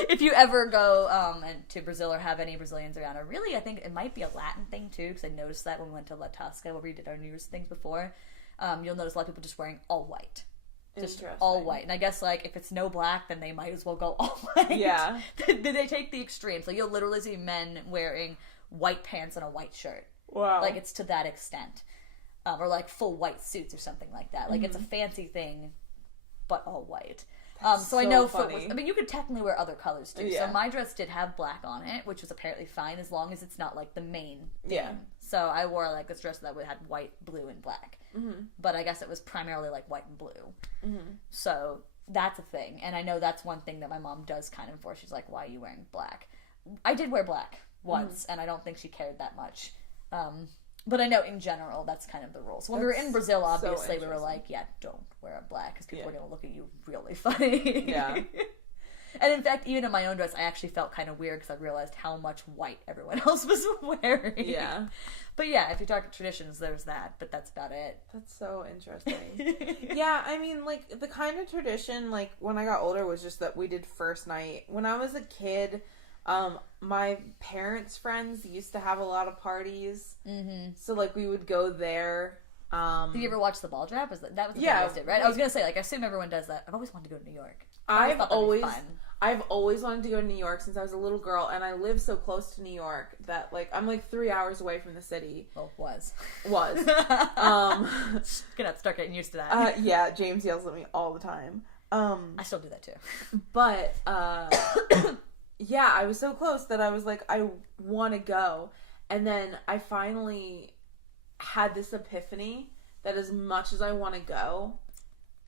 If you ever go to Brazil or have any Brazilians around, or really, I think it might be a Latin thing too, because I noticed that when we went to La Tosca, where we did our New Year's things before. You'll notice a lot of people just wearing all white. Just all white. And I guess, like, if it's no black, then they might as well go all white. Yeah. They take the extreme. So you'll literally see men wearing white pants and a white shirt. Wow. Like, it's to that extent. Or, like, full white suits or something like that. Like, it's a fancy thing, but all white. So I know funny. You could technically wear other colors, too. Yeah. So my dress did have black on it, which was apparently fine, as long as it's not, like, the main thing. Yeah. So I wore, like, this dress that had white, blue, and black. Mm-hmm. But I guess it was primarily like white and blue. Mm-hmm. So that's a thing. And I know that's one thing that my mom does kind of enforce. She's like, why are you wearing black? I did wear black once, and I don't think she cared that much. But I know in general that's kind of the rule. So when we were in Brazil, obviously, we were like, yeah, don't wear a black because people are going to look at you really funny. Yeah. And in fact, even in my own dress, I actually felt kind of weird because I realized how much white everyone else was wearing. Yeah. But yeah, if you talk traditions, there's that. But that's about it. That's so interesting. Yeah, I mean, like, the kind of tradition, like, when I got older was just that we did first night. When I was a kid, my parents' friends used to have a lot of parties. Mm-hmm. So, like, we would go there. Did you ever watch the ball drop? That was the thing you guys did, right? I was going to say, like, I assume everyone does that. I've always wanted to go to New York. I've always wanted to go to New York since I was a little girl, and I live so close to New York that, like, I'm like 3 hours away from the city. Well, was. Gonna have to start getting used to that. Yeah, James yells at me all the time. I still do that too. But, yeah, I was so close that I was like, I want to go. And then I finally had this epiphany that as much as I want to go,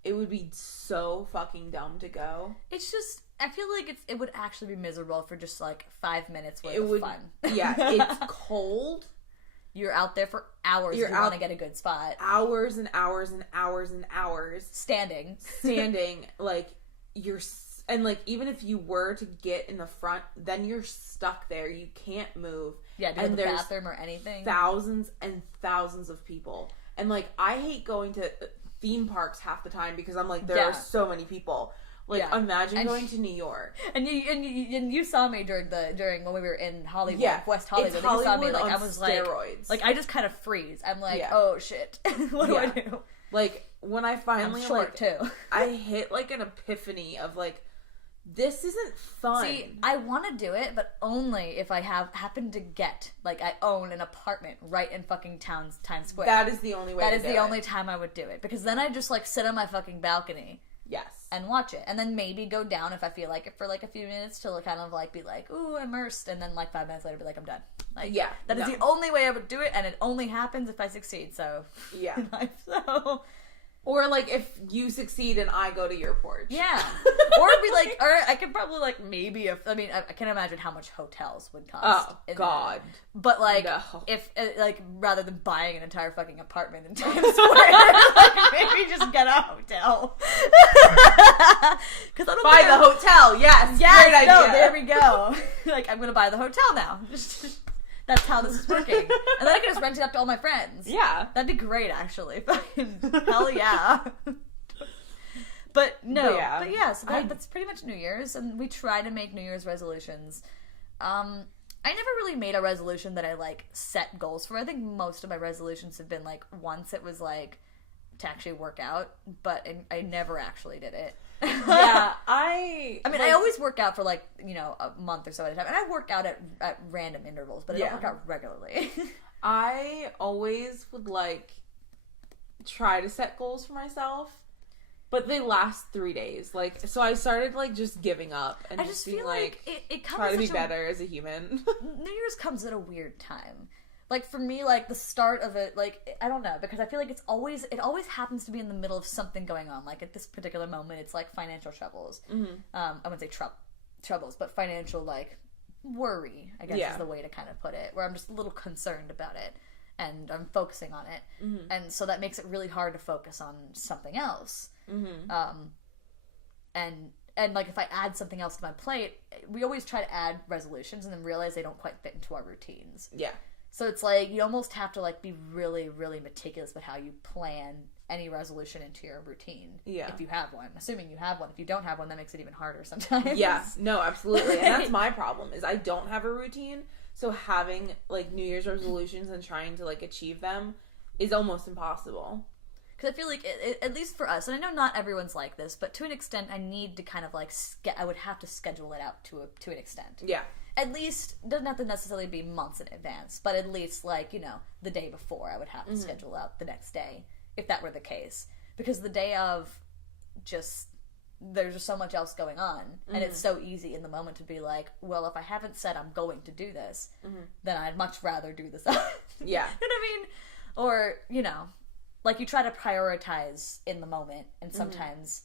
it would be so fucking dumb to go. It's just, I feel like it would actually be miserable for just like 5 minutes worth of fun. Yeah, it's cold. You're out there for hours. You want to get a good spot. Hours and hours and hours and hours. Standing. Like, and like, even if you were to get in the front, then you're stuck there. You can't move. Yeah, to go to the bathroom or anything. Thousands and thousands of people. And like, I hate going to theme parks half the time because I'm like, there are so many people. Like, imagine going to New York. And you saw me during when we were in Hollywood, West Hollywood. It's Hollywood, you saw me, like, on I was steroids. Like I just kind of freeze. I'm like, oh shit, what do I do? Like, when I finally I'm short too. I hit like an epiphany of like, this isn't fun. See, I want to do it, but only if I happen to get, like, I own an apartment right in fucking Times Square. That is the only way That is the only time I would do it. Because then I just, like, sit on my fucking balcony. Yes. And watch it. And then maybe go down if I feel like it for, like, a few minutes to kind of, like, be like, ooh, immersed. And then, like, 5 minutes later be like, I'm done. Like, yeah. That is the only way I would do it, and it only happens if I succeed, so. Yeah. So. Or, like, if you succeed and I go to your porch. Yeah. Or be like, or I could probably, like, maybe, I can't imagine how much hotels would cost. Oh, God. But, like, if, like, rather than buying an entire fucking apartment in Times Square, like, maybe just get a hotel. Buy the hotel, yes. Yes, great idea. No, there we go. Like, I'm going to buy the hotel now. That's how this is working. And then I can just rent it up to all my friends. Yeah. That'd be great, actually. Fucking hell yeah. But yeah, so that's pretty much New Year's. And we try to make New Year's resolutions. I never really made a resolution that I, like, set goals for. I think most of my resolutions have been, like, once it was, like, to actually work out, but I never actually did it. Yeah, I mean, I always work out for, like, you know, a month or so at a time, and I work out at random intervals, but I don't work out regularly. I always would, like, try to set goals for myself, but they last 3 days. Like, so I started, like, just giving up and just being like it comes try to be better as a human. New Year's comes at a weird time. Like, for me, like, the start of it, like, I don't know, because I feel like it always happens to be in the middle of something going on. Like, at this particular moment, it's, like, financial troubles. Mm-hmm. I wouldn't say troubles, but financial, like, worry, I guess is the way to kind of put it, where I'm just a little concerned about it, and I'm focusing on it. Mm-hmm. And so that makes it really hard to focus on something else. Mm-hmm. And, like, if I add something else to my plate, we always try to add resolutions and then realize they don't quite fit into our routines. Yeah. So it's like, you almost have to, like, be really, really meticulous about how you plan any resolution into your routine. Yeah. If you have one. Assuming you have one. If you don't have one, that makes it even harder sometimes. Yeah. No, absolutely. And that's my problem, is I don't have a routine. So having, like, New Year's resolutions and trying to, like, achieve them is almost impossible. Because I feel like, at least for us, and I know not everyone's like this, but to an extent, I need to kind of, like, I would have to schedule it out to an extent. Yeah. At least, doesn't have to necessarily be months in advance, but at least, like, you know, the day before I would have to schedule out the next day, if that were the case. Because the day of, there's just so much else going on, and it's so easy in the moment to be like, well, if I haven't said I'm going to do this, then I'd much rather do this. Yeah. You know what I mean? Or, you know, like, you try to prioritize in the moment, and sometimes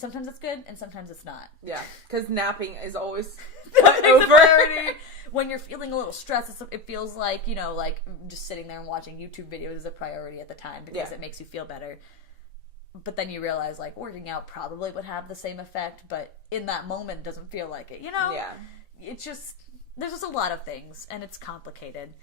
it's good, and sometimes it's not. Yeah, because napping is always over. Priority. When you're feeling a little stressed, it feels like, you know, like, just sitting there and watching YouTube videos is a priority at the time, because it makes you feel better. But then you realize, like, working out probably would have the same effect, but in that moment, it doesn't feel like it, you know? Yeah. It's just, there's just a lot of things, and it's complicated.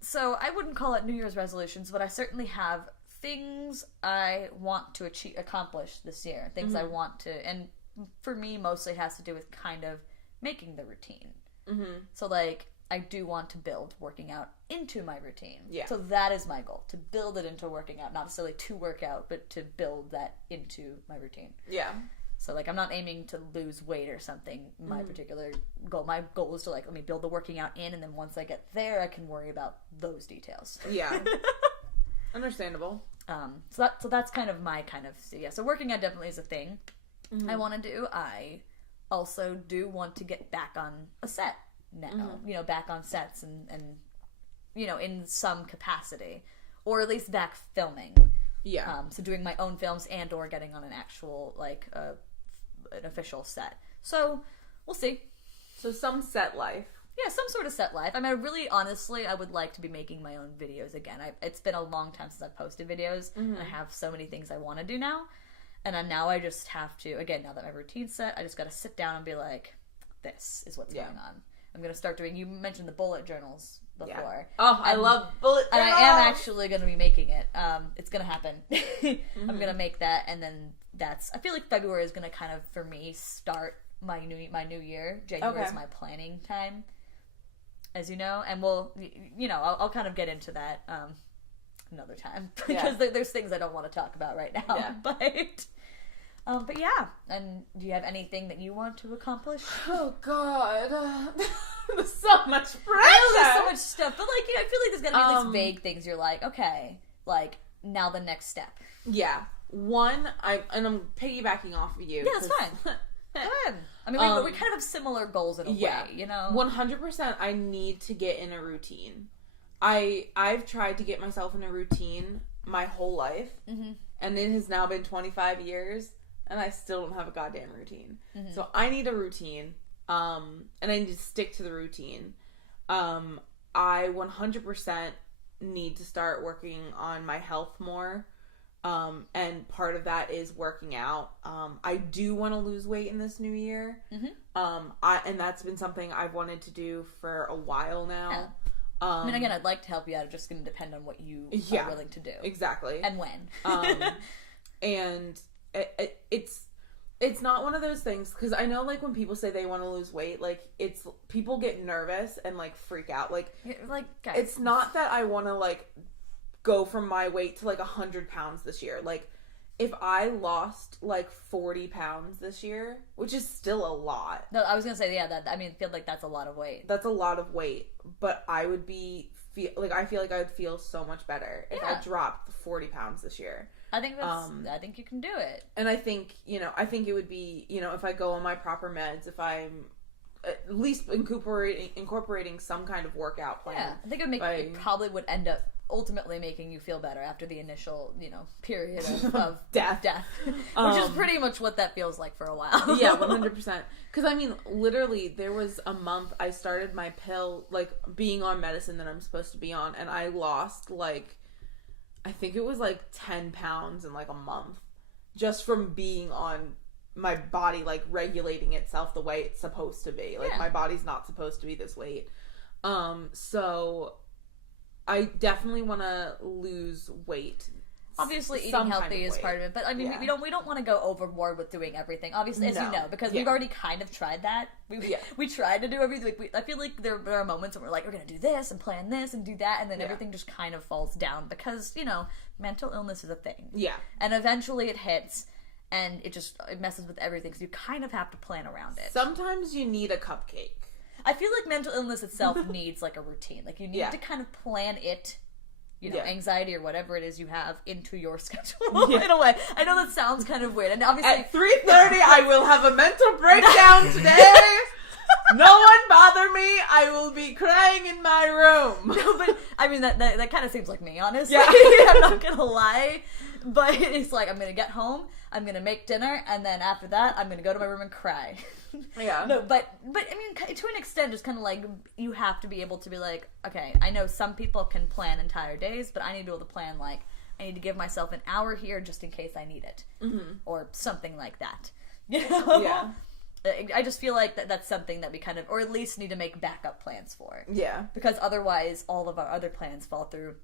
So I wouldn't call it New Year's resolutions, but I certainly have things I want to accomplish this year. Things I want to, and for me, mostly has to do with kind of making the routine. Mm-hmm. So, like, I do want to build working out into my routine. Yeah. So that is my goal, to build it into working out. Not necessarily to work out, but to build that into my routine. Yeah. So, like, I'm not aiming to lose weight or something, my particular goal. My goal is to, like, let me build the working out in, and then once I get there, I can worry about those details. Yeah. Understandable. So that's kind of my kind of, yeah. So working out definitely is a thing I want to do. I also do want to get back on a set now, you know, back on sets and, you know, in some capacity, or at least back filming. Yeah. So doing my own films and or getting on an actual, like, an official set. So we'll see. So some set life. Yeah, some sort of set life. I mean, really, honestly, I would like to be making my own videos again. It's been a long time since I've posted videos, and I have so many things I want to do now. And now I just have to, again, now that my routine's set, I just got to sit down and be like, this is what's going on. I'm going to start doing, you mentioned the bullet journals before. Yeah. Oh, I love bullet journals! And I am actually going to be making it. It's going to happen. I'm going to make that, and then I feel like February is going to kind of, for me, start my new year. January is my planning time, as you know, and I'll kind of get into that another time, because there's things I don't want to talk about right now. Yeah. But yeah, and do you have anything that you want to accomplish? Oh God, there's so much pressure. I know there's so much stuff, but, like, I feel like there's gonna be these vague things. You're like, okay, like, now the next step. Yeah, I'm piggybacking off of you. Yeah, that's fine. Go ahead. I mean, we kind of have similar goals in a way, you know? 100%. I need to get in a routine. I've tried to get myself in a routine my whole life, and it has now been 25 years, and I still don't have a goddamn routine. So I need a routine, and I need to stick to the routine. I 100% need to start working on my health more. And part of that is working out. I do want to lose weight in this new year. And that's been something I've wanted to do for a while now. Yeah. I mean, again, I'd like to help you out. It's just going to depend on what you are willing to do. Exactly. And when. And it's It's not one of those things, because I know, like, when people say they want to lose weight, like, it's, people get nervous and, like, freak out. Like, guys. It's not that I want to, like, go from my weight to, like, 100 pounds this year. Like, if I lost, like, 40 pounds this year, which is still a lot. No, I was going to say, I feel like that's a lot of weight. That's a lot of weight, but I would I feel like I would feel so much better if I dropped 40 pounds this year. I think I think you can do it. And I think, it would be, if I go on my proper meds, if I'm at least incorporating some kind of workout plan. Yeah, I think it probably would end up ultimately making you feel better after the initial, period of death. Which is pretty much what that feels like for a while. Yeah, 100%. Because, literally, there was a month I started my pill, like, being on medicine that I'm supposed to be on, and I lost, like, I think it was, like, 10 pounds in, like, a month. Just from being on my body, like, regulating itself the way it's supposed to be. Like, my body's not supposed to be this weight. So I definitely want to lose weight. Obviously, eating healthy is part of it, but we don't want to go overboard with doing everything. Obviously, as you know, because we've already kind of tried that. We tried to do everything. I feel like there are moments when we're like, we're gonna do this and plan this and do that, and then everything just kind of falls down because mental illness is a thing. Yeah, and eventually it hits, and it messes with everything. So you kind of have to plan around it. Sometimes you need a cupcake. I feel like mental illness itself needs like a routine. Like you need to kind of plan it. Anxiety or whatever it is you have into your schedule in a way. I know that sounds kind of weird. And obviously at 3:30 I will have a mental breakdown today. No one bother me. I will be crying in my room. No, but that kind of seems like me, honestly. Yeah. I'm not gonna lie. But it's like I'm gonna get home, I'm gonna make dinner, and then after that I'm gonna go to my room and cry. Yeah. No, but to an extent, just kind of like you have to be able to be like, okay, I know some people can plan entire days, but I need to be able to plan like I need to give myself an hour here just in case I need it, or something like that. Yeah. I just feel like that's something that we kind of, or at least need to make backup plans for. Yeah. Because otherwise, all of our other plans fall through.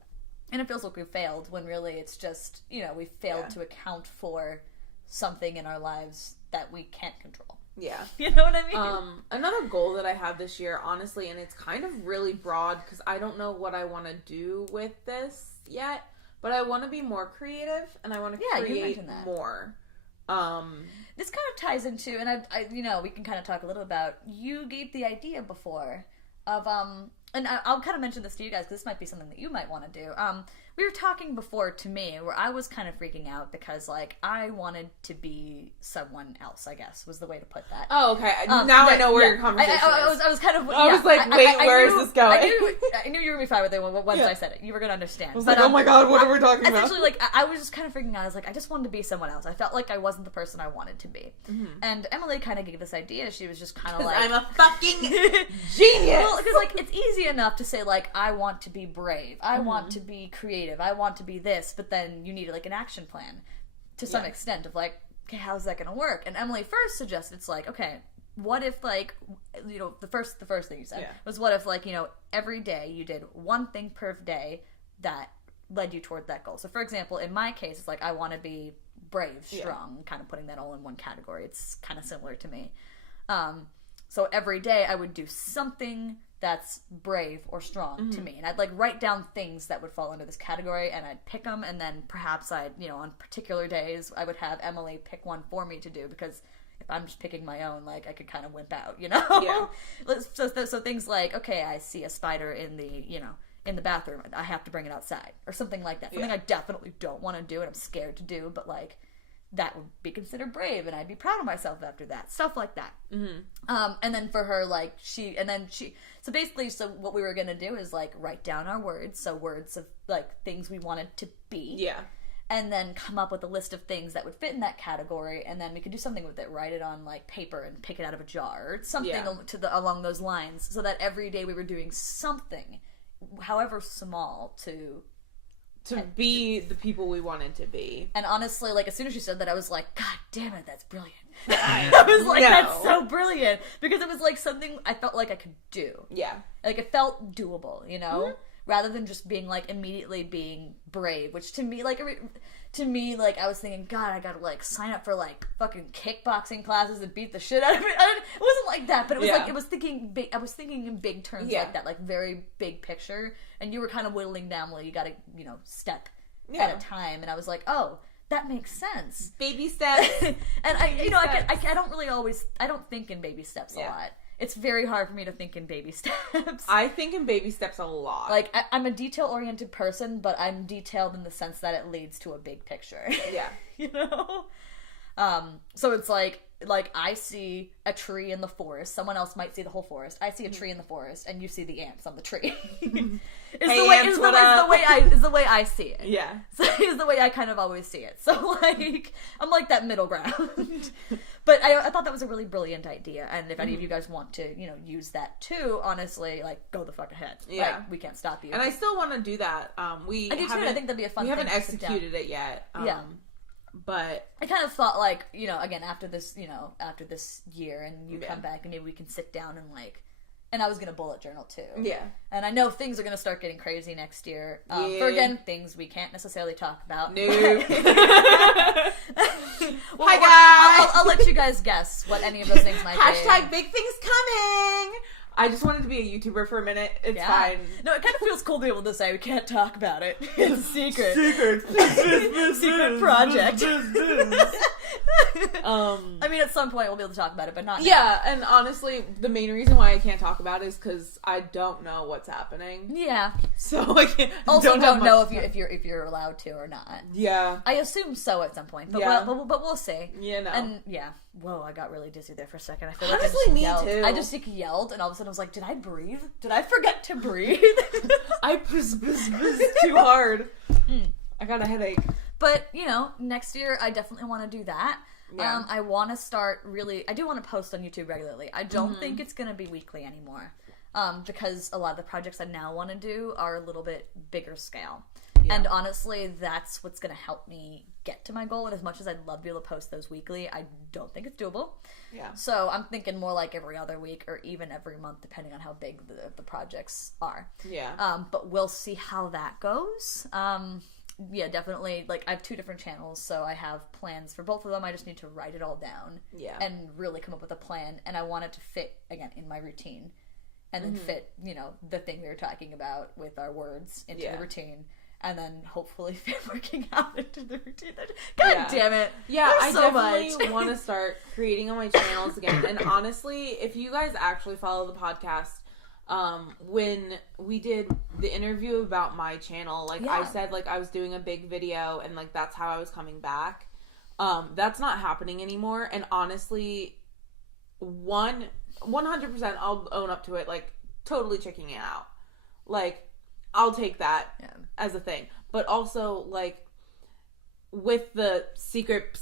And it feels like we failed when really it's just, we failed to account for something in our lives that we can't control. Yeah. You know what I mean? Another goal that I have this year, honestly, and it's kind of really broad because I don't know what I want to do with this yet, but I want to be more creative and I want to create more. This kind of ties into, and I we can kind of talk a little about, you gave the idea before of, and I'll kind of mention this to you guys because this might be something that you might want to do. We were talking before to me where I was kind of freaking out because, like, I wanted to be someone else, I guess, was the way to put that. Oh, okay. Now I know where your conversation is. I was kind of... I was like, wait, where is this going? I knew you were going to be fine with it once I said it. You were going to understand. I was like, oh my god, what are we talking about? Essentially, like, I was just kind of freaking out. I was like, I just wanted to be someone else. I felt like I wasn't the person I wanted to be. Mm-hmm. And Emily kind of gave this idea. She was just kind of like... I'm a fucking genius! Well, because, like, it's easy enough to say, like, I want to be brave. I want to be creative. I want to be this, but then you need like an action plan to some extent of like, okay, how's that gonna work? And Emily first suggested, it's like, okay, what if like, the first thing you said was, what if like, every day you did one thing per day that led you toward that goal. So for example, in my case, it's like I want to be brave, strong, kind of putting that all in one category. It's kind of similar to me. So every day I would do something that's brave or strong to me. And I'd like write down things that would fall under this category and I'd pick them, and then perhaps I'd, on particular days I would have Emily pick one for me to do, because if I'm just picking my own, like I could kind of wimp out, Yeah. So things like, okay, I see a spider in the, in the bathroom, I have to bring it outside or something like that. Something I definitely don't want to do and I'm scared to do, but like that would be considered brave and I'd be proud of myself after that. Stuff like that. Mm-hmm. And then for her, like, so basically, what we were going to do is, like, write down our words. So words of, like, things we wanted to be. Yeah. And then come up with a list of things that would fit in that category. And then we could do something with it. Write it on, like, paper and pick it out of a jar. Or something along those lines. So that every day we were doing something, however small, to be the people we wanted to be. And honestly, like, as soon as she said that, I was like, God damn it, that's brilliant. I was like, that's so brilliant. Because it was like something I felt like I could do. Yeah. Like, it felt doable, Mm-hmm. rather than just being, like, immediately being brave, which to me, like, I was thinking, God, I gotta, like, sign up for, like, fucking kickboxing classes and beat the shit out of it. It wasn't like that, but it was like, I was thinking in big terms like that, like, very big picture, and you were kind of whittling down, well, you gotta, you know, step at a time, and I was like, oh, that makes sense. Baby steps. And I don't really always, I don't think in baby steps a lot. It's very hard for me to think in baby steps. I think in baby steps a lot. Like, I'm a detail-oriented person, but I'm detailed in the sense that it leads to a big picture. Yeah. You know? So it's like I see a tree in the forest. Someone else might see the whole forest. I see a tree in the forest, and you see the ants on the tree. Is the way I see it. Yeah. So is the way I kind of always see it. So, like, I'm like that middle ground. But I thought that was a really brilliant idea, and if any of you guys want to, you know, use that too, honestly, like, go the fuck ahead. Yeah. Like, we can't stop you. And I still want to do that. I do too. I think that'd be a fun thing. We haven't executed it yet. Yeah. But I kind of thought, like, you know, again, after this year, and you come back, and maybe we can sit down and, like, and I was gonna bullet journal too. Yeah. And I know things are gonna start getting crazy next year. For, again, things we can't necessarily talk about. No. Hi guys. I'll let you guys guess what any of those things might be. Hashtag big things coming. I just wanted to be a YouTuber for a minute. It's fine. No, it kind of feels cool to be able to say we can't talk about it. It's a secret. Secret project. I mean, at some point we'll be able to talk about it, but not now. Yeah, and honestly, the main reason why I can't talk about it is because I don't know what's happening. Yeah. So I can't. Also, don't know if you're allowed to or not. Yeah. I assume so at some point, but we'll see. Yeah. No. And yeah. Whoa, I got really dizzy there for a second. I feel like honestly, me yelled. too. I just yelled, and all of a sudden I was like, did I breathe? Did I forget to breathe? I too hard. I got a headache. But, you know, next year I definitely want to do that. Yeah. I want to start I do want to post on YouTube regularly. I don't think it's going to be weekly anymore. Because a lot of the projects I now want to do are a little bit bigger scale. Yeah. And honestly, that's what's going to help me get to my goal. And as much as I'd love to be able to post those weekly, I don't think it's doable. Yeah. So I'm thinking more like every other week or even every month, depending on how big the projects are. Yeah. But we'll see how that goes. Yeah, definitely. Like, I have 2 different channels, so I have plans for both of them. I just need to write it all down. Yeah. And really come up with a plan. And I want it to fit, again, in my routine. And then fit, you know, the thing we were talking about with our words into the routine. And then hopefully fit working out into the routine. God damn it. Yeah, I definitely want to start creating on my channels again. And honestly, if you guys actually follow the podcast, when we did the interview about my channel, like I said, like I was doing a big video and like that's how I was coming back. That's not happening anymore. And honestly, 100% I'll own up to it, like totally checking it out. Like, I'll take that as a thing. But also, like, with the secret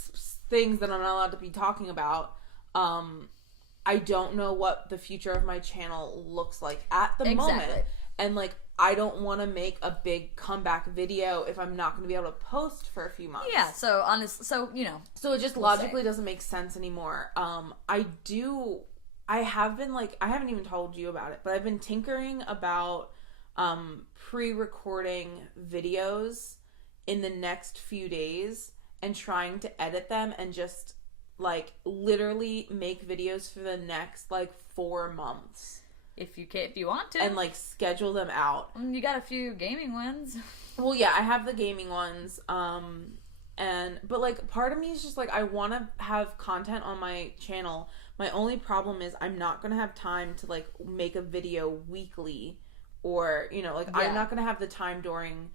things that I'm not allowed to be talking about, I don't know what the future of my channel looks like at the moment. And, like, I don't want to make a big comeback video if I'm not going to be able to post for a few months. Yeah, so, you know. So it just logically doesn't make sense anymore. I have been, like, I haven't even told you about it, but I've been tinkering about pre-recording videos in the next few days and trying to edit them and just like literally make videos for the next like 4 months if you want to, and like schedule them out. You got a few gaming ones. Well, yeah, I have the gaming ones, but like part of me is just like I want to have content on my channel. My only problem is I'm not gonna have time to like make a video weekly. Or, you know, like, I'm not going to have the time during,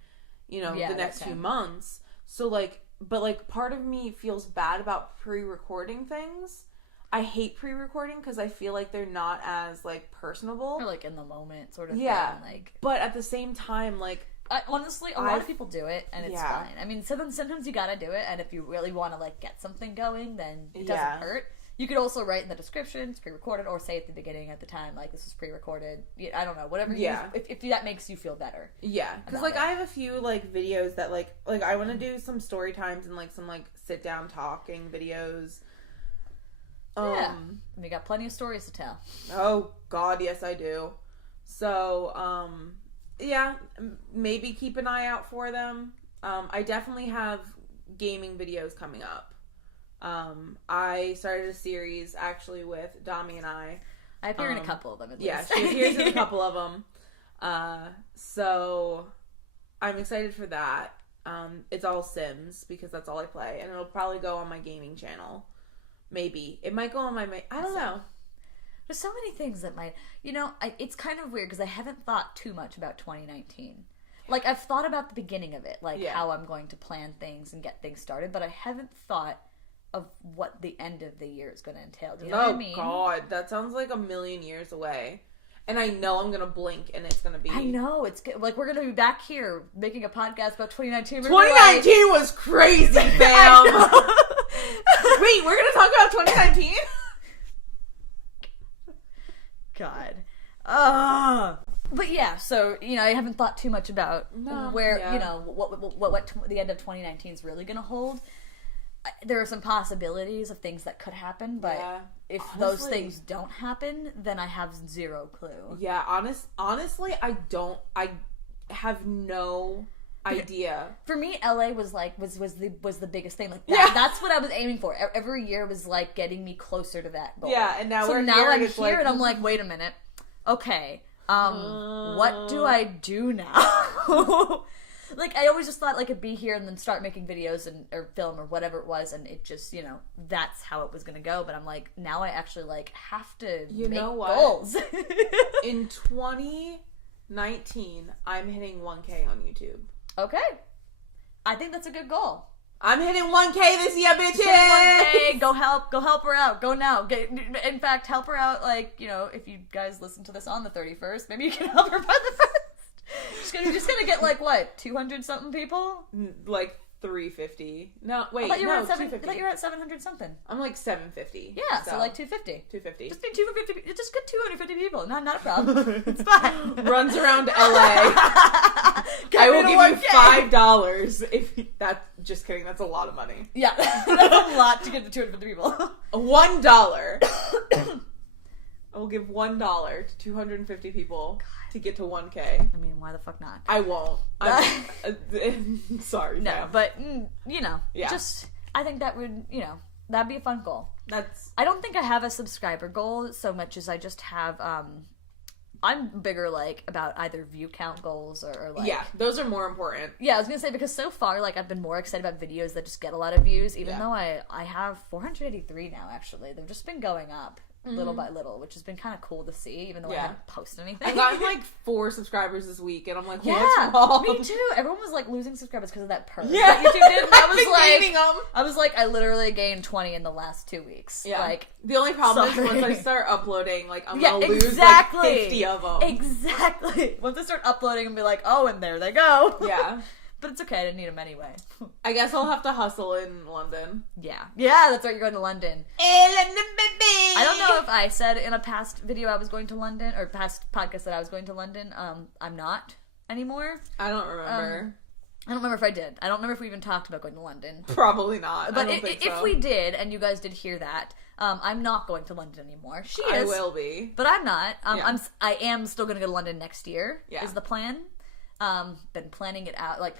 you know, the next few months. So, like, but, like, part of me feels bad about pre-recording things. I hate pre-recording because I feel like they're not as, like, personable. Or, like, in the moment sort of thing. Like, but at the same time, like... honestly, a lot of people do it, and it's fine. I mean, sometimes you gotta do it, and if you really want to, like, get something going, then it doesn't hurt. You could also write in the description, it's pre-recorded, or say at the beginning at the time, like, this is pre-recorded. I don't know, whatever you if that makes you feel better. Yeah, because, like, I have a few, like, videos that, like I want to do some story times and, like, some, like, sit-down talking videos. We got plenty of stories to tell. Oh, God, yes, I do. So, Yeah, maybe keep an eye out for them. I definitely have gaming videos coming up. I started a series actually with Domi and I. I appear in a couple of them at least. Yeah, she appears in a couple of them. So I'm excited for that. It's all Sims because that's all I play, and it'll probably go on my gaming channel. Maybe it might go on my. I don't know. There's so many things that might. It's kind of weird because I haven't thought too much about 2019. Like I've thought about the beginning of it, like how I'm going to plan things and get things started, but I haven't thought of what the end of the year is going to entail. Do you know what I mean? Oh God, that sounds like a million years away. And I know I'm going to blink and it's going to be... I know. It's good. Like, we're going to be back here making a podcast about 2019. 2019 was crazy, fam! Wait, we're going to talk about 2019? God. But yeah, so, I haven't thought too much about what the end of 2019 is really going to hold. There are some possibilities of things that could happen, but if those things don't happen, then I have zero clue. Yeah, honestly, I have no idea. For me, LA was the biggest thing. Like that's what I was aiming for. Every year was like getting me closer to that goal. Yeah, and now I'm here and I'm like, wait a minute. Okay. What do I do now? Like, I always just thought, like, I'd be here and then start making videos or film or whatever it was, and it just, that's how it was going to go. But I'm like, now I actually, like, have to make goals. In 2019, I'm hitting 1K on YouTube. Okay. I think that's a good goal. I'm hitting 1K this year, bitches! 1K, go help her out. Go now. In fact, help her out, like, if you guys listen to this on the 31st, maybe you can help her by the 1st. Just gonna get like what 200 something people, like 350. No, wait, I thought you were at 700 something. I'm like 750. Yeah, so like 250. Just be 250. Just get 250 people. Not a problem. It's fine. Runs around LA. I will give you $5 if that's just kidding. That's a lot of money. Yeah, that's a lot to get to 250 people. $1. I will give $1 to 250 people to get to 1K. I mean, why the fuck not? I won't. Sorry, no, fam. But just I think that would that'd be a fun goal. I don't think I have a subscriber goal so much as I just have. I'm bigger like about either view count goals or like those are more important. Yeah, I was gonna say because so far like I've been more excited about videos that just get a lot of views, even though I have 483 now. Actually, they've just been going up. Little by little, which has been kind of cool to see, even though I haven't posted anything. I got like 4 subscribers this week, and I'm like, what's wrong? Me too. Everyone was like losing subscribers because of that purge that YouTube did. And I was like, I literally gained 20 in the last 2 weeks. Yeah. Like, the only problem is once I start uploading, like, I'm gonna lose like 50 of them. Exactly. Once I start uploading and be like, oh, and there they go. Yeah. But it's okay, I didn't need them anyway. I guess I'll have to hustle in London. Yeah, that's right, you're going to London. Hey, London, baby! I don't know if I said in a past video I was going to London, or past podcast that I was going to London. I'm not anymore. I don't remember. I don't remember if I did. I don't remember if we even talked about going to London. Probably not. But if we did, and you guys did hear that, I'm not going to London anymore. She is. I will be. But I'm not. I am still going to go to London next year, is the plan. Been planning it out like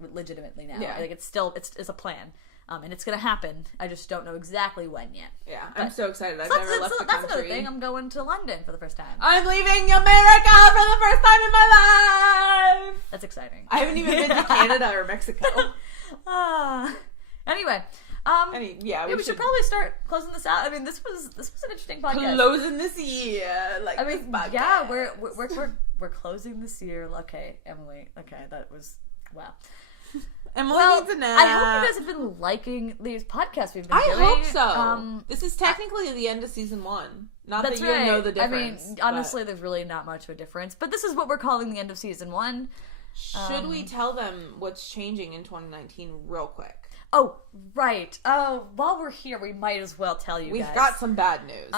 legitimately now. Yeah. Like it's a plan. And it's gonna happen. I just don't know exactly when yet. Yeah, I'm so excited. I've never left the country. That's another thing. I'm going to London for the first time. I'm leaving America for the first time in my life. That's exciting. I haven't even been to Canada or Mexico. Anyway. We should probably start closing this out. I mean, this was an interesting podcast. Closing this year, this podcast. Yeah, we're closing this year. Okay, Emily. Okay, that was wow. Emily needs a nap. I hope you guys have been liking these podcasts we've been doing. I hope so. This is technically the end of season 1. Not that you know the difference. I mean, honestly, there's really not much of a difference. But this is what we're calling the end of season 1. Should we tell them what's changing in 2019 real quick? Oh, right. While we're here, we might as well tell you We've guys. got some bad news.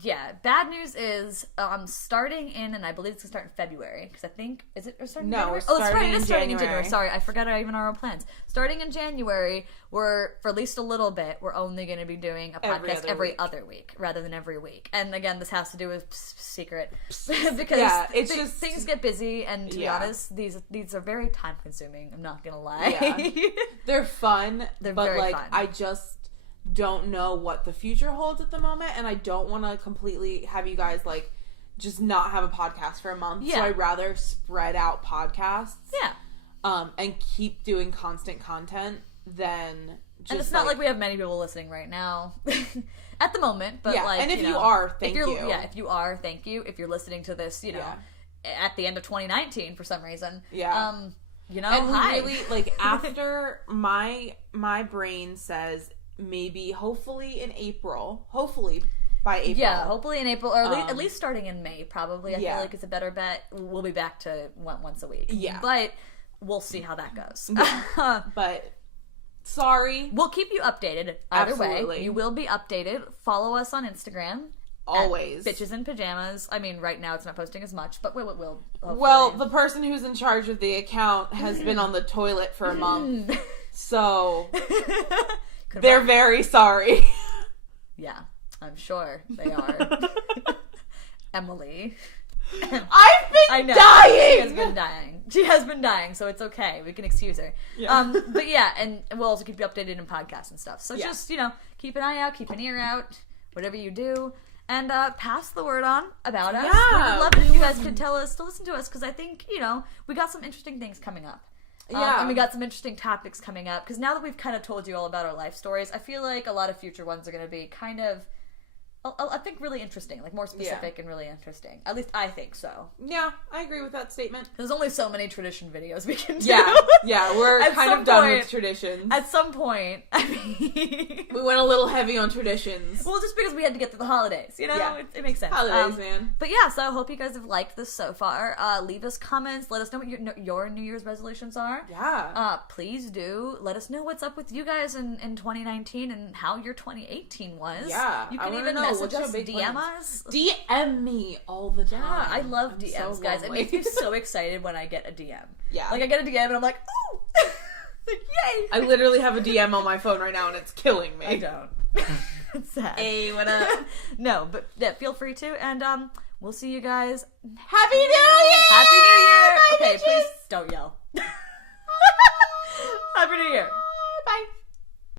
Yeah, bad news is starting in, and I believe it's going to start in February, because I think, is it starting in January? No, that's right, it is starting in January. January. Sorry, I forgot even our plans. Starting in January, for at least a little bit, we're only going to be doing a podcast every other week, rather than every week. And again, this has to do with secret, because things get busy, and to be honest, these are very time consuming, I'm not going to lie. Yeah. They're fun, but very like, fun. I just don't know what the future holds at the moment, and I don't want to completely have you guys like just not have a podcast for a month. So I'd rather spread out podcasts, and keep doing constant content than just. And it's not like we have many people listening right now at the moment, but like, and if you are, thank you. Yeah, if you are, thank you. If you're listening to this, at the end of 2019 for some reason, and hi. Really, like, after my brain says maybe, hopefully in April, by April. Yeah, hopefully in April, or at least starting in May, probably. I feel like it's a better bet. We'll be back to once a week. Yeah. But we'll see how that goes. But sorry. We'll keep you updated either way. You will be updated. Follow us on Instagram. Always. Bitches in Pajamas. I mean, right now it's not posting as much, but we'll hopefully. Well, the person who's in charge of the account has been on the toilet for a month. So they're very sorry. Yeah, I'm sure they are. Emily. I've been dying! She has been dying, so it's okay. We can excuse her. Yeah. But yeah, and we'll also keep you updated in podcasts and stuff. So just, keep an eye out, keep an ear out, whatever you do. And pass the word on about us. Yeah, we would love it if you guys could tell us to listen to us, because I think, we got some interesting things coming up. And we got some interesting topics coming up, because now that we've kind of told you all about our life stories, I feel like a lot of future ones are going to be kind of, I think, really interesting, like more specific and really interesting. At least I think so. Yeah, I agree with that statement. There's only so many tradition videos we can do. Yeah, we're kind of done with traditions. At some point, I mean, we went a little heavy on traditions. Well, just because we had to get through the holidays, it makes sense. Holidays, man. But yeah, so I hope you guys have liked this so far. Leave us comments. Let us know what your New Year's resolutions are. Yeah. Please do. Let us know what's up with you guys in 2019 and how your 2018 was. Yeah. You can even message us, DM us. DM me all the time. Yeah, I love DMs, guys. It makes me so excited when I get a DM. Yeah. Like, I get a DM and I'm like, ooh! Like, yay! I literally have a DM on my phone right now and it's killing me. I don't. It's sad. Hey, what up? No, but yeah, feel free to, and we'll see you guys. Happy New Year! Happy New Year! Bye, Okay, bitches. please don't yell. Happy New Year! Bye.